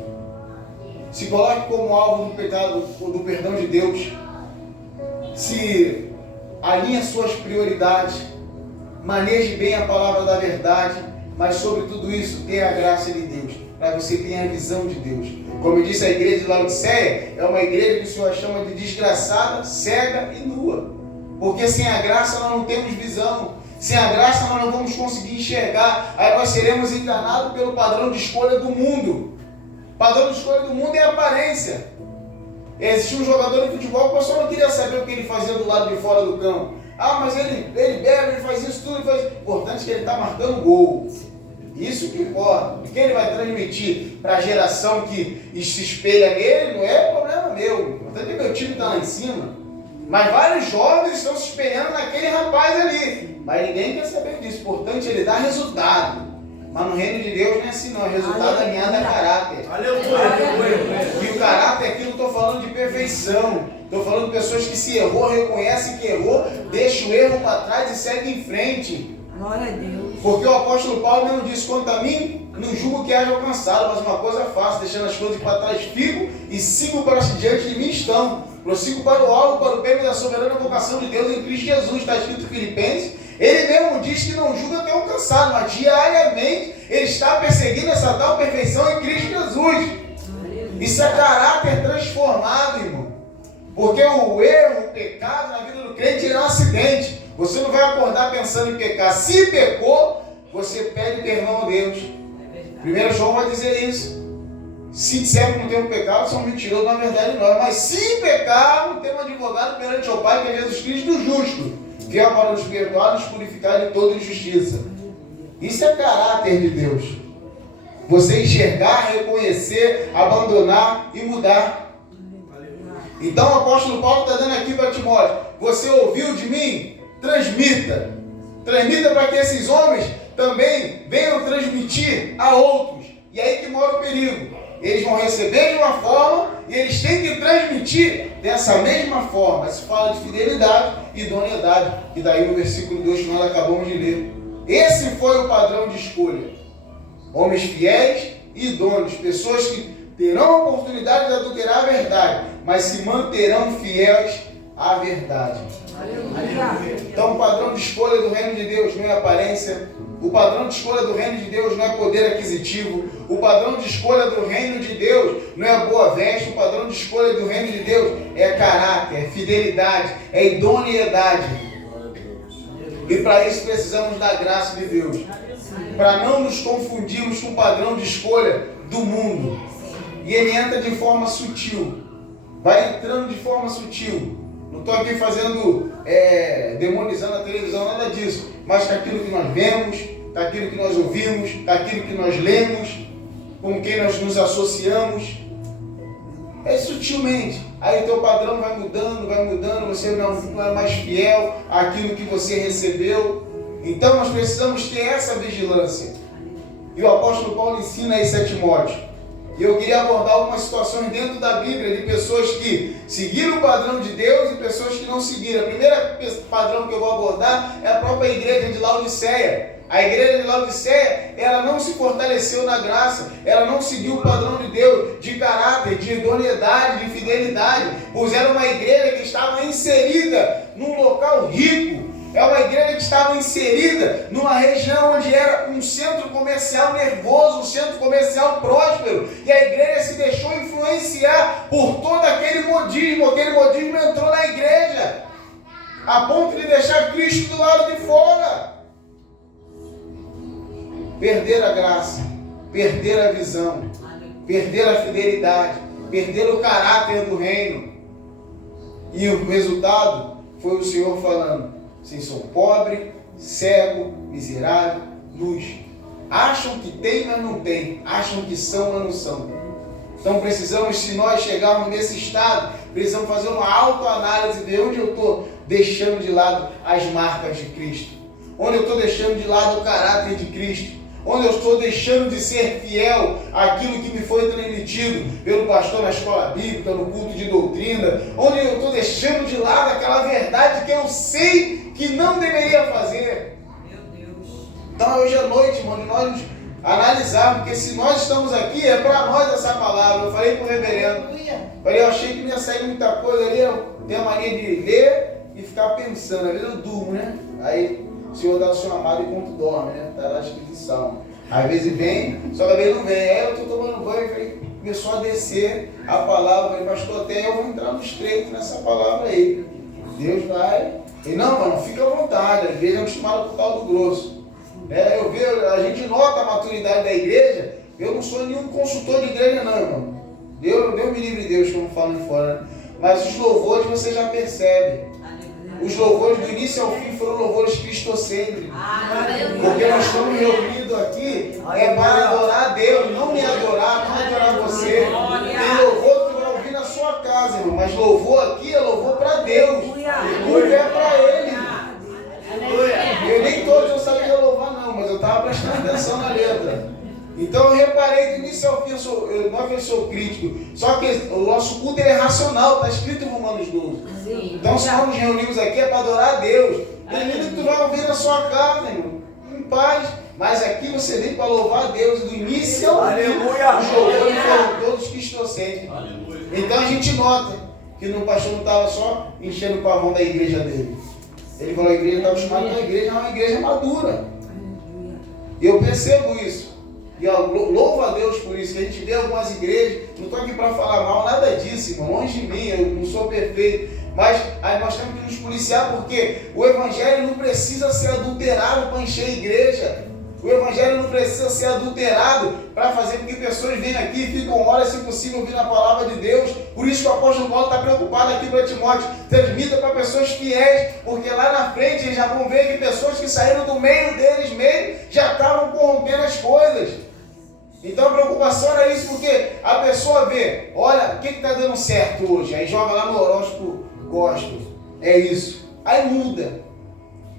Se coloque como alvo do pecado, do perdão de Deus. Se alinhe as suas prioridades. Maneje bem a palavra da verdade. Mas sobre tudo isso, tenha a graça de Deus. Para que você tenha a visão de Deus. Como eu disse, a igreja de Laodiceia é uma igreja que o Senhor chama de desgraçada, cega e nua. Porque sem a graça nós não temos visão. Sem a graça nós não vamos conseguir enxergar. Aí nós seremos enganados pelo padrão de escolha do mundo. O padrão de escolha do mundo é a aparência. Existia um jogador de futebol que o pessoal não queria saber o que ele fazia do lado de fora do campo. Ah, mas ele bebe, ele faz isso tudo. O importante é que ele está marcando gol. Isso que importa. O que ele vai transmitir para a geração que se espelha nele não é problema meu. O importante é que meu time está lá em cima. Mas vários jovens estão se espelhando naquele rapaz ali. Mas ninguém quer saber disso. O importante é ele dar resultado. Mas no reino de Deus não é assim não. O resultado é alinhado a caráter. Aleluia. E o caráter aqui não estou falando de perfeição. Estou falando de pessoas que se errou, reconhecem que errou, deixa o erro para trás e segue em frente. Glória a Deus. Porque o apóstolo Paulo mesmo disse, quanto a mim, não julgo que haja alcançado, mas uma coisa faço, deixando as coisas para trás fico e sigo para diante de mim estão. Prossigo para o alvo, para o prêmio da soberana vocação de Deus em Cristo Jesus. Está escrito em Filipenses. Ele mesmo diz que não julga ter alcançado, mas diariamente ele está perseguindo essa tal perfeição em Cristo Jesus. Isso é caráter transformado, irmão. Porque o erro, o pecado na vida do crente é um acidente. Você não vai acordar pensando em pecar. Se pecou, você pede perdão a Deus. 1 João vai dizer isso. Se disser que não temos pecado, são mentirosos, na verdade não. Mas se pecar, não temos advogado perante o Pai, que é Jesus Cristo, o justo. Fiel para nos perdoar e nos purificar de toda injustiça. Isso é caráter de Deus. Você enxergar, reconhecer, abandonar e mudar. Então o apóstolo Paulo está dando aqui para Timóteo: você ouviu de mim? Transmita. Transmita para que esses homens também venham transmitir a outros. E aí que mora o perigo. Eles vão receber de uma forma e eles têm que transmitir dessa mesma forma. Isso fala de fidelidade e idoneidade. E daí no versículo 2 que nós acabamos de ler. Esse foi o padrão de escolha. Homens fiéis e idôneos. Pessoas que terão a oportunidade de adulterar a verdade, mas se manterão fiéis à verdade. Aleluia. Então o padrão de escolha do reino de Deus não é aparência. O padrão de escolha do reino de Deus não é poder aquisitivo. O padrão de escolha do reino de Deus não é boa veste. O padrão de escolha do reino de Deus é caráter, é fidelidade, é idoneidade. E para isso precisamos da graça de Deus. Para não nos confundirmos com o padrão de escolha do mundo. E ele entra de forma sutil. vai entrando de forma sutil. Não estou aqui fazendo, demonizando a televisão, nada disso. Mas com aquilo que nós vemos, com aquilo que nós ouvimos, com aquilo que nós lemos, com quem nós nos associamos. É sutilmente. Aí o teu padrão vai mudando, você não é mais fiel àquilo que você recebeu. Então nós precisamos ter essa vigilância. E o apóstolo Paulo ensina isso a Timóteo. E eu queria abordar algumas situações dentro da Bíblia de pessoas que seguiram o padrão de Deus e pessoas que não seguiram. A primeira padrão que eu vou abordar é a própria igreja de Laodiceia. A igreja de Laodiceia, ela não se fortaleceu na graça, ela não seguiu o padrão de Deus, de caráter, de idoneidade, de fidelidade, pois era uma igreja que estava inserida num local rico. É uma igreja que estava inserida numa região onde era um centro comercial nervoso, um centro comercial próspero. E a igreja se deixou influenciar por todo aquele modismo. Aquele modismo entrou na igreja, a ponto de deixar Cristo do lado de fora. Perder a graça, perder a visão, perder a fidelidade, perder o caráter do reino. E o resultado foi o Senhor falando: vocês são pobre, cego, miserável, luz. Acham que tem, mas não tem. Acham que são, mas não são. Então precisamos, se nós chegarmos nesse estado, precisamos fazer uma autoanálise de onde eu estou deixando de lado as marcas de Cristo. Onde eu estou deixando de lado o caráter de Cristo. Onde eu estou deixando de ser fiel àquilo que me foi transmitido pelo pastor na escola bíblica, no culto de doutrina. Onde eu estou deixando de lado aquela verdade que eu sei que não deveria fazer. Meu Deus. Então hoje à noite, irmão, nós nos analisarmos, porque se nós estamos aqui, é para nós essa palavra. Eu falei para o reverendo, eu achei que não ia sair muita coisa ali, eu tenho a mania de ler e ficar pensando. Às vezes eu durmo, né? Aí o Senhor dá o seu amado enquanto dorme, né? Está lá escrito em Salmo. Às vezes vem, só que às vezes não vem. Aí eu estou tomando banho e começou a descer a palavra. Eu falei, pastor, até eu vou entrar no estreito nessa palavra aí. Deus vai. E não, mano, fica à vontade. Às vezes é acostumado com o tal do grosso. Eu vejo, a gente nota a maturidade da igreja. Eu não sou nenhum consultor de igreja, não, irmão. Deus me livre de Deus, como falam de fora. Né? Mas os louvores você já percebe. Os louvores do início ao fim foram louvores cristocêntricos. Porque nós estamos reunidos aqui para adorar a Deus, não me adorar, não adorar você. Tem louvor que vai ouvir na sua casa, irmão, mas louvor aqui é louvor para Deus. Culto é para Ele. Eu nem todos eu sabia louvar não, mas eu estava prestando atenção na letra. Então eu reparei do início ao fim, não é que eu sou crítico, só que o nosso culto é racional, está escrito em Romanos 12. Então se nós nos reunimos aqui é para adorar a Deus. Tem que tu vai ouvir na sua casa, irmão, em paz. Mas aqui você vem para louvar a Deus do início ao fim. Os louvores foram todos cristocêntricos. Então a gente nota que o pastor não estava só enchendo o pavão da igreja dele. Ele falou, a igreja estava chamada de igreja, é uma igreja madura. E eu percebo isso. E eu louvo a Deus por isso, que a gente vê algumas igrejas, não estou aqui para falar mal, nada disso, irmão, longe de mim, eu não sou perfeito, mas aí nós temos que nos policiar, porque o evangelho não precisa ser adulterado para encher a igreja. O evangelho não precisa ser adulterado para fazer com que pessoas venham aqui e ficam horas, se possível, ouvindo a palavra de Deus. Por isso que o apóstolo Paulo está preocupado aqui para Timóteo. Transmita para pessoas fiéis, porque lá na frente eles já vão ver que pessoas que saíram do meio deles mesmo já estavam corrompendo as coisas. Então a preocupação era isso, porque a pessoa vê, olha, o que está dando certo hoje? Aí joga lá no horóscopo, gosto, é isso. Aí muda.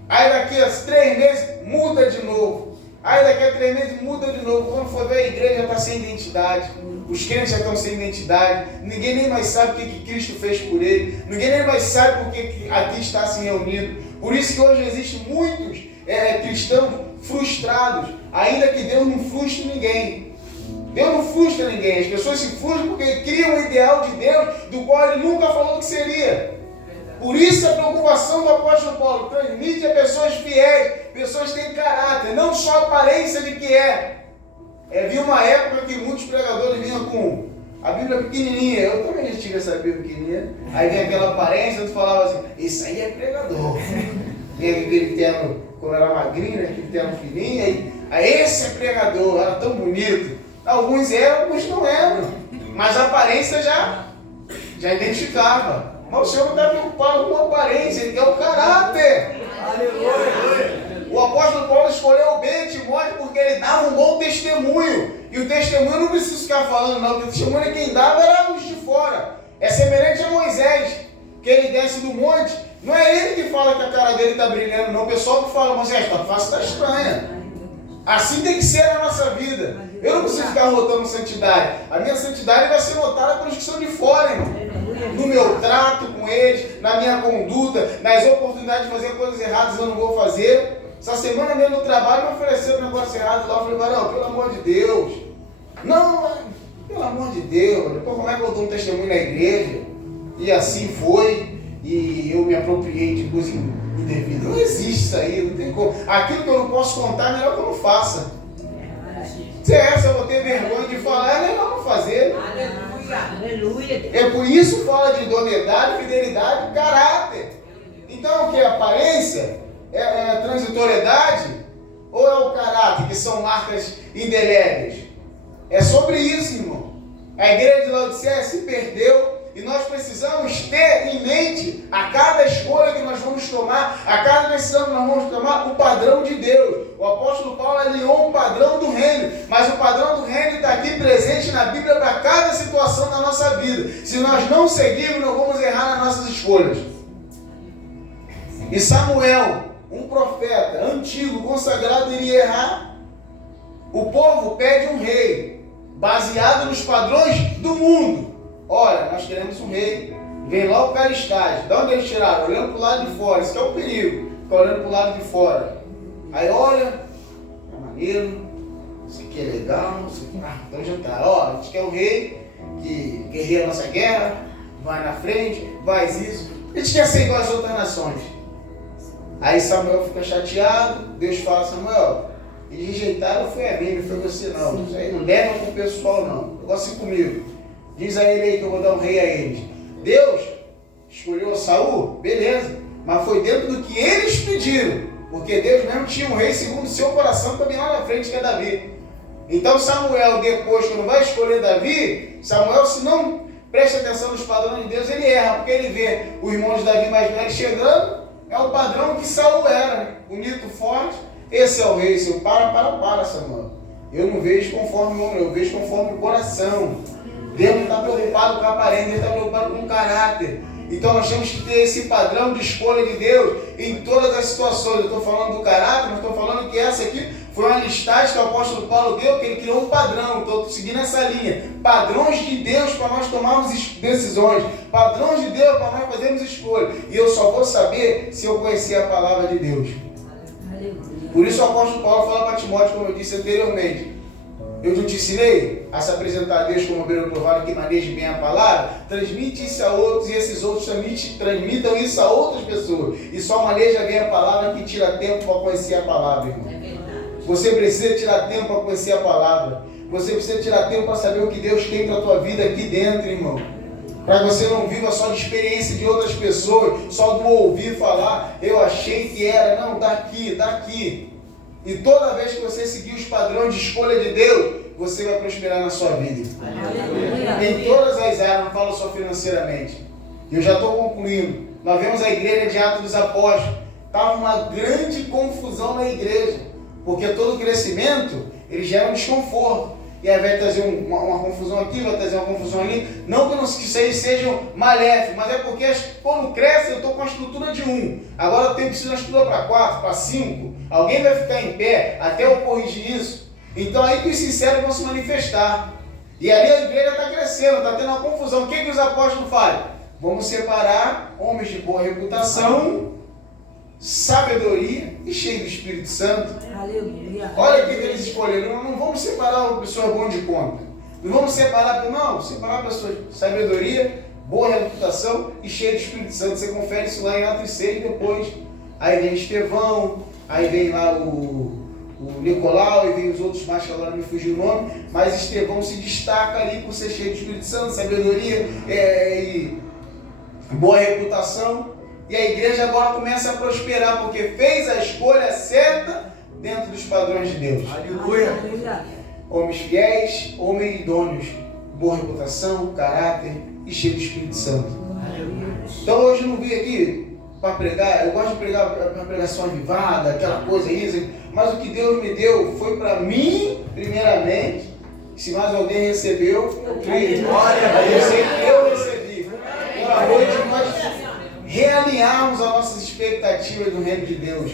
Aí daqui a 3 meses, muda de novo. Aí daqui a 3 meses muda de novo. Quando for ver, a igreja já está sem identidade. Os crentes já estão sem identidade. Ninguém nem mais sabe o que Cristo fez por ele. Ninguém nem mais sabe por que aqui está se reunindo. Por isso que hoje existem muitos cristãos frustrados. Ainda que Deus não frustre ninguém. Deus não frustra ninguém. As pessoas se frustram porque criam um ideal de Deus do qual ele nunca falou que seria. Por isso a preocupação do apóstolo Paulo, transmite a pessoas fiéis, pessoas que têm caráter, não só a aparência de que vi uma época que muitos pregadores vinham com a Bíblia pequenininha, eu também já tive essa Bíblia pequenininha, aí vem aquela aparência, tu falava assim, isso aí é pregador. Vem aquele terno, quando era magrinho, aquele terno fininho, aí esse é pregador, era tão bonito. Alguns eram, alguns não eram, mas a aparência já Já identificava. Mas o Senhor não está preocupado com a aparência, ele quer o caráter. Aleluia. O apóstolo Paulo escolheu bem a Timóteo porque ele dava um bom testemunho. E o testemunho não precisa ficar falando, não. O testemunho quem dava era os de fora. É semelhante a Moisés, que ele desce do monte. Não é ele que fala que a cara dele está brilhando, não. O pessoal que fala, Moisés, tua face está estranha. Assim tem que ser na nossa vida. Eu não preciso ficar rotando santidade. A minha santidade vai ser notada pelos que são de fora, irmão. No meu trato com eles, na minha conduta, nas oportunidades de fazer coisas erradas eu não vou fazer. Essa semana mesmo no trabalho me ofereceram um negócio errado lá. Eu falei, Varão, pelo amor de Deus. Não, pelo amor de Deus. Depois como é que eu dou um testemunho na igreja? E assim foi. E eu me apropriei de coisa indevida. Não existe isso aí, não tem como. Aquilo que eu não posso contar, melhor que eu não faça. Se é essa, eu vou ter vergonha de falar, é melhor não fazer. Aleluia. É por isso fala de idoneidade, fidelidade e caráter. Então o que é aparência? É transitoriedade? Ou é o caráter, que são marcas indeléveis? É sobre isso, irmão. A igreja de Laodiceia se perdeu e nós precisamos ter em mente a cada escolha que nós vamos tomar, a cada decisão que nós vamos tomar, o padrão de Deus. O apóstolo Paulo alinhou um padrão do reino, mas o padrão do reino está aqui presente na Bíblia para cada situação da nossa vida. Se nós não seguirmos, nós vamos errar nas nossas escolhas. E Samuel, um profeta antigo, consagrado, iria errar. O povo pede um rei, baseado nos padrões do mundo. Olha, nós queremos um rei. Vem lá o Caristade. De onde eles tiraram? Olhando para o lado de fora. Isso que é o perigo. Ficar olhando para o lado de fora. Aí olha, é maneiro, isso aqui é legal, isso aqui. Então já tá. Ó, a gente quer um rei que guerreia a nossa guerra, vai na frente, faz isso. A gente quer ser igual às outras nações. Aí Samuel fica chateado, Deus fala, Samuel, eles rejeitaram foi a mim, não foi você não. Isso aí não leva para o pessoal não. Negócio comigo. Diz a ele aí que eu vou dar um rei a eles. Deus escolheu a Saul, beleza, mas foi dentro do que eles pediram. Porque Deus mesmo tinha um rei segundo o seu coração também lá na frente, que é Davi. Então Samuel, depois, quando vai escolher Davi, Samuel, se não presta atenção nos padrões de Deus, ele erra, porque ele vê o irmão de Davi mais velho chegando, é o padrão que Saul era, né? Bonito, forte, esse é o rei. Seu para, Samuel. Eu não vejo conforme o homem, eu vejo conforme o coração. Deus não está preocupado com a aparência, Deus está preocupado com o caráter. Então nós temos que ter esse padrão de escolha de Deus em todas as situações. Eu estou falando do caráter, mas estou falando que essa aqui foi uma listagem que o apóstolo Paulo deu, que ele criou um padrão. Estou seguindo essa linha. Padrões de Deus para nós tomarmos decisões. Padrões de Deus para nós fazermos escolha. E eu só vou saber se eu conhecer a palavra de Deus. Por isso o apóstolo Paulo fala para Timóteo, como eu disse anteriormente. Eu não te ensinei a se apresentar a Deus como obreiro provado que maneje bem a palavra? Transmite isso a outros e esses outros transmitam isso a outras pessoas. E só maneja bem a palavra que tira tempo para conhecer a palavra, irmão. É verdade. Você precisa tirar tempo para conhecer a palavra. Você precisa tirar tempo para saber o que Deus tem para a tua vida aqui dentro, irmão. Para você não viva só de experiência de outras pessoas, só do ouvir falar, eu achei que era, não, daqui. E toda vez que você seguir os padrões de escolha de Deus, você vai prosperar na sua vida. Aleluia. Em todas as áreas, não falo só financeiramente. Eu já estou concluindo. Nós vemos a igreja de Atos dos Apóstolos. Estava uma grande confusão na igreja. Porque todo crescimento, ele gera um desconforto. E aí vai trazer uma confusão aqui, vai trazer uma confusão ali. Não que vocês sejam maléficos, mas é porque quando cresce eu estou com a estrutura de 1. Agora eu preciso de uma estrutura para 4, para 5. Alguém vai ficar em pé até eu corrigir isso. Então aí que os sinceros vão se manifestar. E ali a igreja está crescendo, está tendo uma confusão. O que os apóstolos fazem? Vamos separar homens de boa reputação, sabedoria e cheio do Espírito Santo. Aleluia. Olha o que eles escolheram. Não vamos separar pessoas boas de conta. Não vamos separar pessoas de sabedoria, boa reputação e cheio do Espírito Santo. Você confere isso lá em Atos 6 depois. Aí vem Estevão, aí vem lá o Nicolau, e vem os outros mais que agora me fugiu o nome, mas Estevão se destaca ali por ser cheio do Espírito Santo, sabedoria e boa reputação. E a igreja agora começa a prosperar, porque fez a escolha certa dentro dos padrões de Deus. Aleluia! Homens fiéis, homens idôneos, boa reputação, caráter, e cheio do Espírito Santo. Então hoje eu não vim aqui para pregar, eu gosto de pregar uma pregação avivada, aquela coisa isso, mas o que Deus me deu foi para mim, primeiramente. Se mais alguém recebeu, eu creio. Eu sei que eu recebi. Pela noite nós realinharmos as nossas expectativas do reino de Deus.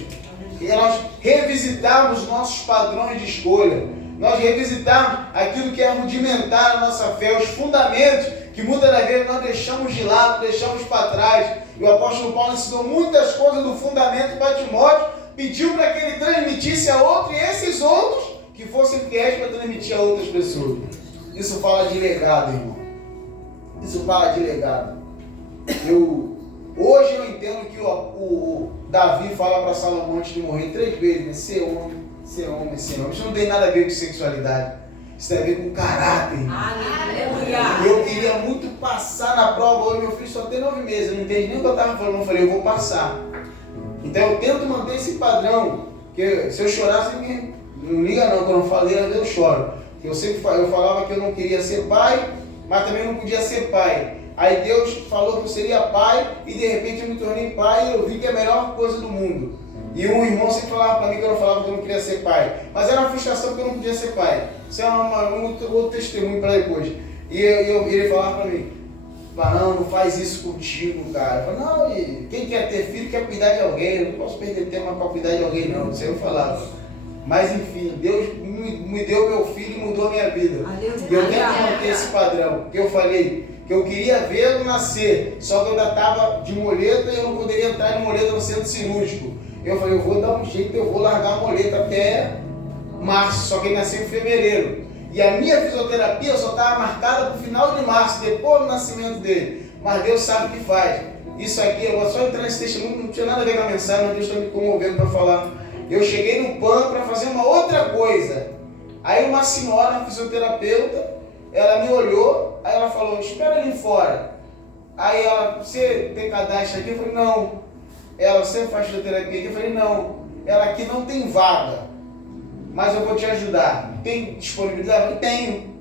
E nós revisitarmos nossos padrões de escolha. Nós revisitarmos aquilo que é rudimentar na nossa fé, os fundamentos que muitas das vezes nós deixamos de lado, deixamos para trás. E o apóstolo Paulo ensinou muitas coisas do fundamento para Timóteo, pediu para que ele transmitisse a outro e esses outros que fossem fiéis para transmitir a outras pessoas. Isso fala de legado, irmão. Isso fala de legado. Hoje eu entendo que o Davi fala para Salomão antes de morrer 3 vezes, né? Ser homem, ser homem, ser homem. Isso não tem nada a ver com sexualidade. Isso tem a ver com caráter. Aleluia. Eu queria muito passar na prova. Hoje meu filho só tem 9 meses. Eu não entendi nem o que eu estava falando. Eu falei, eu vou passar. Então eu tento manter esse padrão. Porque se eu chorasse, não liga não. Quando eu falei, eu choro. Eu falava que eu não queria ser pai, mas também não podia ser pai. Aí Deus falou que eu seria pai e de repente eu me tornei pai e eu vi que é a melhor coisa do mundo. E um irmão sempre falava para mim que eu não falava que eu não queria ser pai. Mas era uma frustração porque eu não podia ser pai. Isso é um outro testemunho para depois. E ele falava para mim, não faz isso contigo, cara. Eu falava, não, e quem quer ter filho quer cuidar de alguém. Eu não posso perder tempo para cuidar de alguém não. Isso eu falava. Mas enfim, Deus me deu meu filho e mudou a minha vida. E eu tento manter esse padrão. Porque eu falei que eu queria vê-lo nascer, só que eu ainda estava de muleta e eu não poderia entrar de muleta no centro cirúrgico. Eu falei, eu vou dar um jeito, eu vou largar a muleta até março, só que ele nasceu em fevereiro. E a minha fisioterapia só estava marcada para o final de março, depois do nascimento dele. Mas Deus sabe o que faz. Isso aqui, eu vou só entrar nesse testemunho, não tinha nada a ver com a mensagem, mas Deus está me comovendo para falar. Eu cheguei no PAN para fazer uma outra coisa. Aí uma senhora, fisioterapeuta, ela me olhou, aí ela falou, espera ali fora. Aí ela, você tem cadastro aqui? Eu falei, não. Ela, você faz fisioterapia aqui? Eu falei, não. Ela, aqui não tem vaga, mas eu vou te ajudar. Tem disponibilidade? Eu tenho.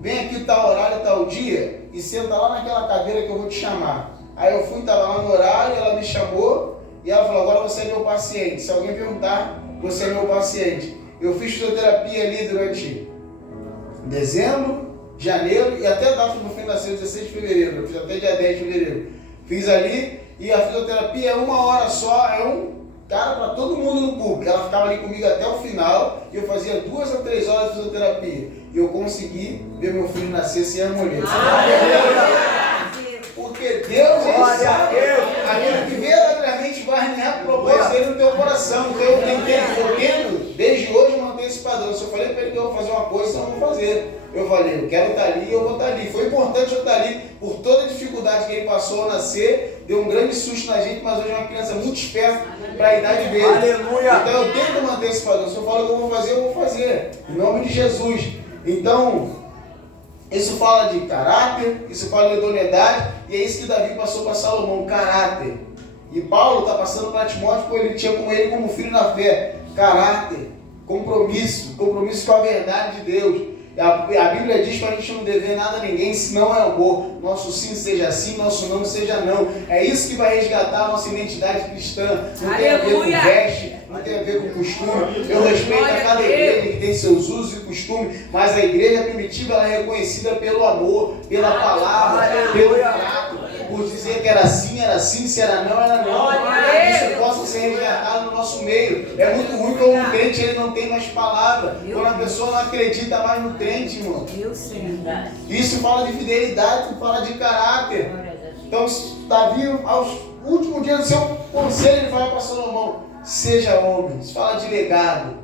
Vem aqui tal horário, tal dia e senta lá naquela cadeira que eu vou te chamar. Aí eu fui, estava lá no horário, ela me chamou e ela falou, agora você é meu paciente. Se alguém perguntar, você é meu paciente. Eu fiz fisioterapia ali durante dezembro, janeiro e até data no fim da semana, 16 de fevereiro. Eu fiz até dia 10 de fevereiro. Fiz ali e a fisioterapia é 1 hora só, é cara para todo mundo no público. Ela ficava ali comigo até o final e eu fazia 2 a 3 horas de fisioterapia. E eu consegui ver meu filho nascer sem a mulher. Porque Deus sabe aquilo que verdadeiramente vai alinhar o propósito dele no teu coração. Então eu tento, desde hoje, manter esse padrão. Se eu falei para ele que eu vou fazer uma coisa, eu não vou fazer. Eu falei, eu quero estar ali, eu vou estar ali. Foi importante eu estar ali por toda a dificuldade que ele passou ao nascer. Deu um grande susto na gente, mas hoje é uma criança muito esperta para a idade dele. Aleluia. Então eu tento manter esse padrão. Se eu falo que eu vou fazer. Em nome de Jesus. Então, isso fala de caráter, isso fala de idoneidade, e é isso que Davi passou para Salomão, caráter. E Paulo está passando para Timóteo, porque ele tinha com ele como filho na fé. Caráter, compromisso com a verdade de Deus. A Bíblia diz para a gente não dever nada a ninguém, se não é amor. Nosso sim seja sim, nosso não seja não. É isso que vai resgatar a nossa identidade cristã. Não tem a ver com veste, não tem a ver com costume. Eu respeito a cada igreja que tem seus usos e costumes, mas a igreja primitiva ela é reconhecida pelo amor, pela palavra, pelo trato. Por dizer que era assim, se era não. Isso possa ser resgatado no nosso meio. É muito ruim quando um crente ele não tem mais palavra. Quando a pessoa não acredita mais no crente, irmão. Isso fala de fidelidade, fala de caráter. Então, Davi, aos últimos dias do seu conselho, ele fala para Salomão, seja homem. Isso fala de legado.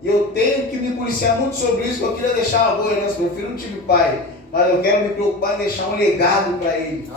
E eu tenho que me policiar muito sobre isso, porque eu queria deixar uma boa herança. Meu filho não tive pai, mas eu quero me preocupar em deixar um legado para ele.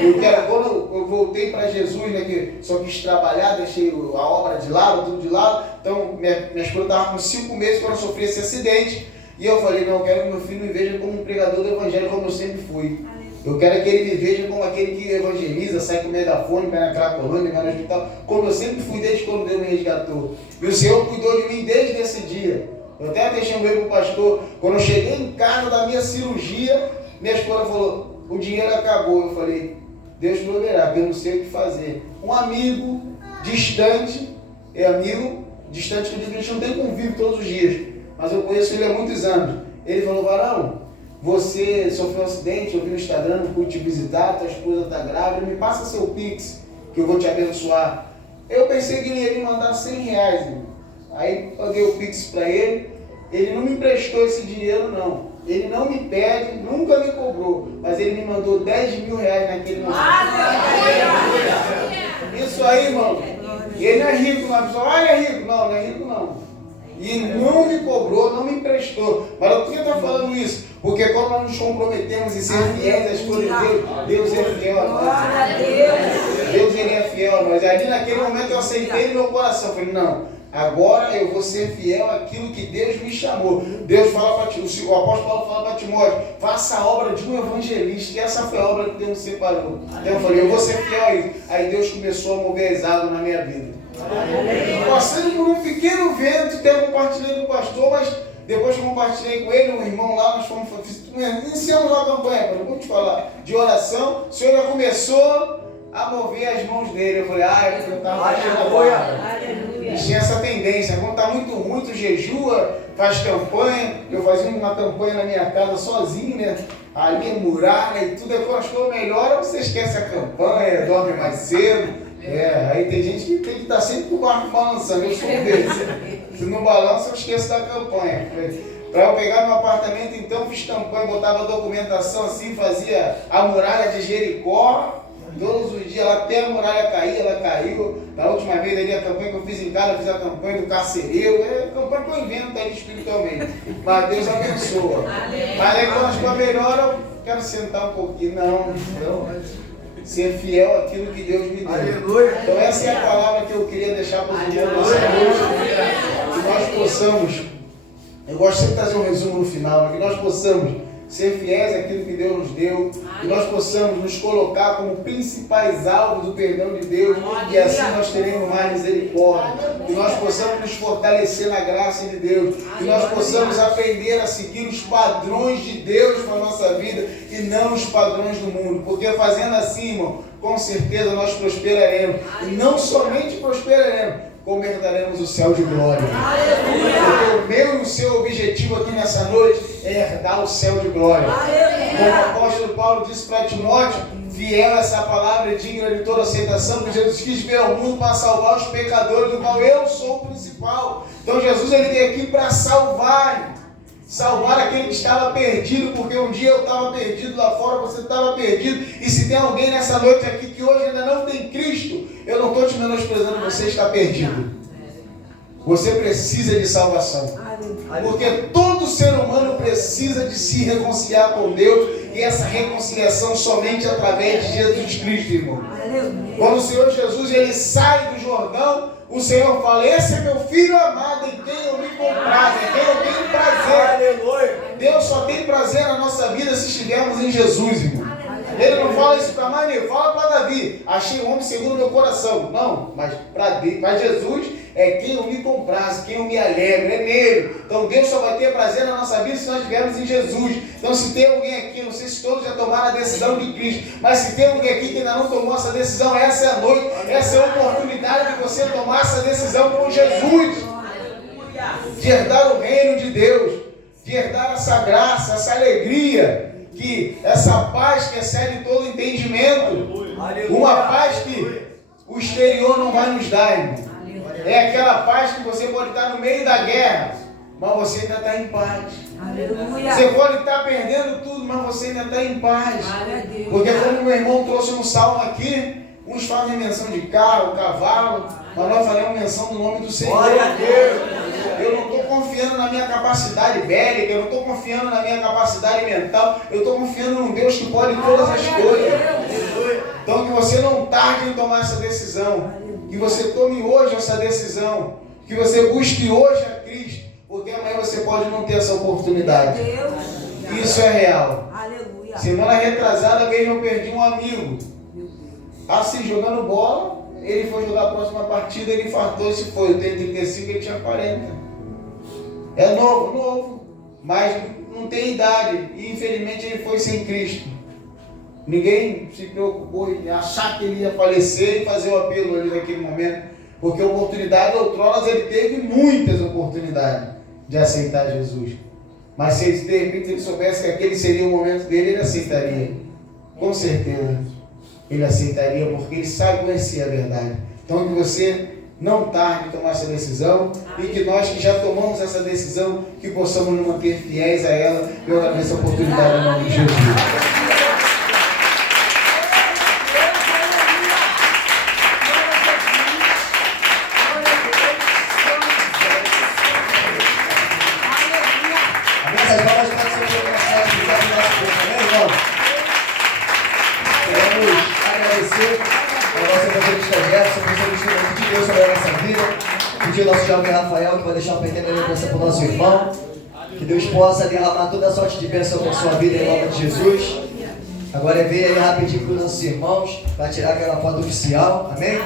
Eu quero, quando eu voltei para Jesus, né, que só quis trabalhar, deixei a obra de lado, tudo de lado. Então, minha esposa estava com 5 meses quando eu sofri esse acidente. E eu falei, não, eu quero que meu filho me veja como um pregador do evangelho, como eu sempre fui. Eu quero que ele me veja como aquele que evangeliza, sai com o megafone, vai na Cracolândia, vai no hospital, como eu sempre fui desde quando Deus me resgatou. E o Senhor cuidou de mim desde esse dia. Eu até chamei para o pastor, quando eu cheguei em casa da minha cirurgia, minha esposa falou, o dinheiro acabou. Eu falei, Deus proverá, eu não sei o que fazer. Um amigo distante, que eu digo, a gente não tem convívio todos os dias, mas eu conheço ele há muitos anos. Ele falou, Varão, você sofreu um acidente, eu vi no Instagram, não pude te visitar, tua esposa está grávida, me passa seu Pix, que eu vou te abençoar. Eu pensei que ele ia me mandar 100 reais, irmão. Aí paguei o Pix para ele, ele não me emprestou esse dinheiro não. Ele não me pede, nunca me cobrou, mas ele me mandou 10 mil reais naquele momento. Isso aí, irmão. Ele não é rico, não. A pessoa, ele é rico. Não, não é rico não. E não me cobrou, não me emprestou. Mas por que eu estou falando isso? Porque quando nós nos comprometemos em ser fiéis às coisas de Deus, Deus é fiel a nós. Deus ele é fiel a nós. Ali naquele momento eu aceitei no meu coração. Falei, não, agora eu vou ser fiel àquilo que Deus me chamou. Deus fala para o apóstolo Paulo fala para Timóteo, faça a obra de um evangelista, que essa foi a obra que Deus separou. Então eu falei, eu vou ser fiel a isso. Aí Deus começou a mover as águas na minha vida. Passando por um pequeno vento, até compartilhei com o pastor, mas depois que eu compartilhei com ele, um irmão lá, nós iniciamos uma campanha, eu vou te falar, de oração. O Senhor já começou a mover as mãos dele. Eu falei, eu estava achando agora. Tinha essa tendência, quando está muito ruim, tu jejua, faz campanha. Eu fazia uma campanha na minha casa sozinho, né? Ali, muralha e tudo, quando as coisas melhoram, você esquece a campanha, dorme mais cedo. Aí tem gente que tem que estar sempre com o barco balançando, eu sou um deles. Se não balança, eu esqueço da campanha. Para eu pegar meu apartamento, então, fiz campanha, botava documentação assim, fazia a muralha de Jericó, todos os dias, até a muralha cair, ela caiu. Na última vez ali, a campanha que eu fiz em casa, eu fiz a campanha do carcereiro, a campanha que eu invento aí espiritualmente. Mas Deus abençoa. Mas aí quando as coisas melhoram, eu quero sentar um pouquinho. Não. Ser fiel àquilo que Deus me deu. Aleluia. Então essa é a palavra que eu queria deixar para os irmãos nessa noite. Que nós possamos, eu gosto sempre de trazer um resumo no final, que nós possamos ser fiéis àquilo que Deus nos deu, que nós possamos nos colocar como principais alvos do perdão de Deus, e assim nós teremos mais misericórdia, que nós possamos nos fortalecer na graça de Deus, que nós possamos aprender a seguir os padrões de Deus para a nossa vida e não os padrões do mundo, porque fazendo assim, irmão, com certeza nós prosperaremos, e não somente prosperaremos, como herdaremos o céu de glória. Porque o meu e o seu objetivo aqui nessa noite é herdar o céu de glória. Como o apóstolo Paulo disse para Timóteo, fiel essa palavra é digna de toda aceitação, que Jesus quis vir ao mundo para salvar os pecadores, do qual eu sou o principal. Então Jesus ele veio aqui para salvar aquele que estava perdido, porque um dia eu estava perdido lá fora, você estava perdido, e se tem alguém nessa noite aqui que hoje ainda não tem Cristo, eu não estou te menosprezando, você está perdido. Você precisa de salvação, porque todo ser humano precisa de se reconciliar com Deus, e essa reconciliação somente através de Jesus Cristo, irmão. Quando o Senhor Jesus ele sai do Jordão, o Senhor fala, esse é meu filho amado, em quem eu me comprazo, em quem eu tenho prazer. Deus só tem prazer na nossa vida se estivermos em Jesus, irmão. Ele não fala isso para mais ninguém, fala para Davi, achei um homem segundo o meu coração. Não, mas para Jesus é quem eu me comprazo, quem eu me alegro, é nele. Então Deus só vai ter prazer na nossa vida se nós estivermos em Jesus. Então se tem alguém aqui, não sei se todos já tomaram a decisão de Cristo, mas se tem alguém aqui que ainda não tomou essa decisão, essa é a noite, essa é a oportunidade de você tomar essa decisão com Jesus. De herdar o reino de Deus, de herdar essa graça, essa alegria, que essa paz que excede todo entendimento, uma paz que o exterior não vai nos dar, irmão. É aquela paz que você pode estar no meio da guerra, mas você ainda está em paz. Você pode estar perdendo tudo, mas você ainda está em paz. Porque como o meu irmão trouxe um salmo aqui, uns fazem menção de carro, cavalo, mas nós faremos menção do nome do Senhor. Glória a Deus. Eu não estou confiando na minha capacidade bélica, eu não estou confiando na minha capacidade mental, eu estou confiando num Deus que pode todas as coisas. Então que você não tarde em tomar essa decisão, que você tome hoje essa decisão, que você busque hoje a Cristo, porque amanhã você pode não ter essa oportunidade. Isso é real. Semana retrasada mesmo eu perdi um amigo, assim jogando bola. Ele foi jogar a próxima partida, ele infartou e se foi. Eu tenho 35, ele tinha 40. É novo, mas não tem idade. E infelizmente ele foi sem Cristo. Ninguém se preocupou em achar que ele ia falecer e fazer o apelo ali naquele momento, porque oportunidade outrora ele teve muitas oportunidades de aceitar Jesus. Mas se ele, de repente ele soubesse que aquele seria o momento dele, ele aceitaria. Com certeza. Ele aceitaria, porque ele sabe conhecer a verdade. Então que você não tarde em tomar essa decisão, e que nós que já tomamos essa decisão, que possamos nos manter fiéis a ela. Eu agradeço a oportunidade em nome de Jesus. Pedir ao nosso jovem Rafael, que vai deixar uma pequena lembrança para o nosso irmão. Que Deus possa derramar toda a sorte de bênção na sua vida em nome de Jesus. Agora vem aí rapidinho para os nossos irmãos, para tirar aquela foto oficial. Amém?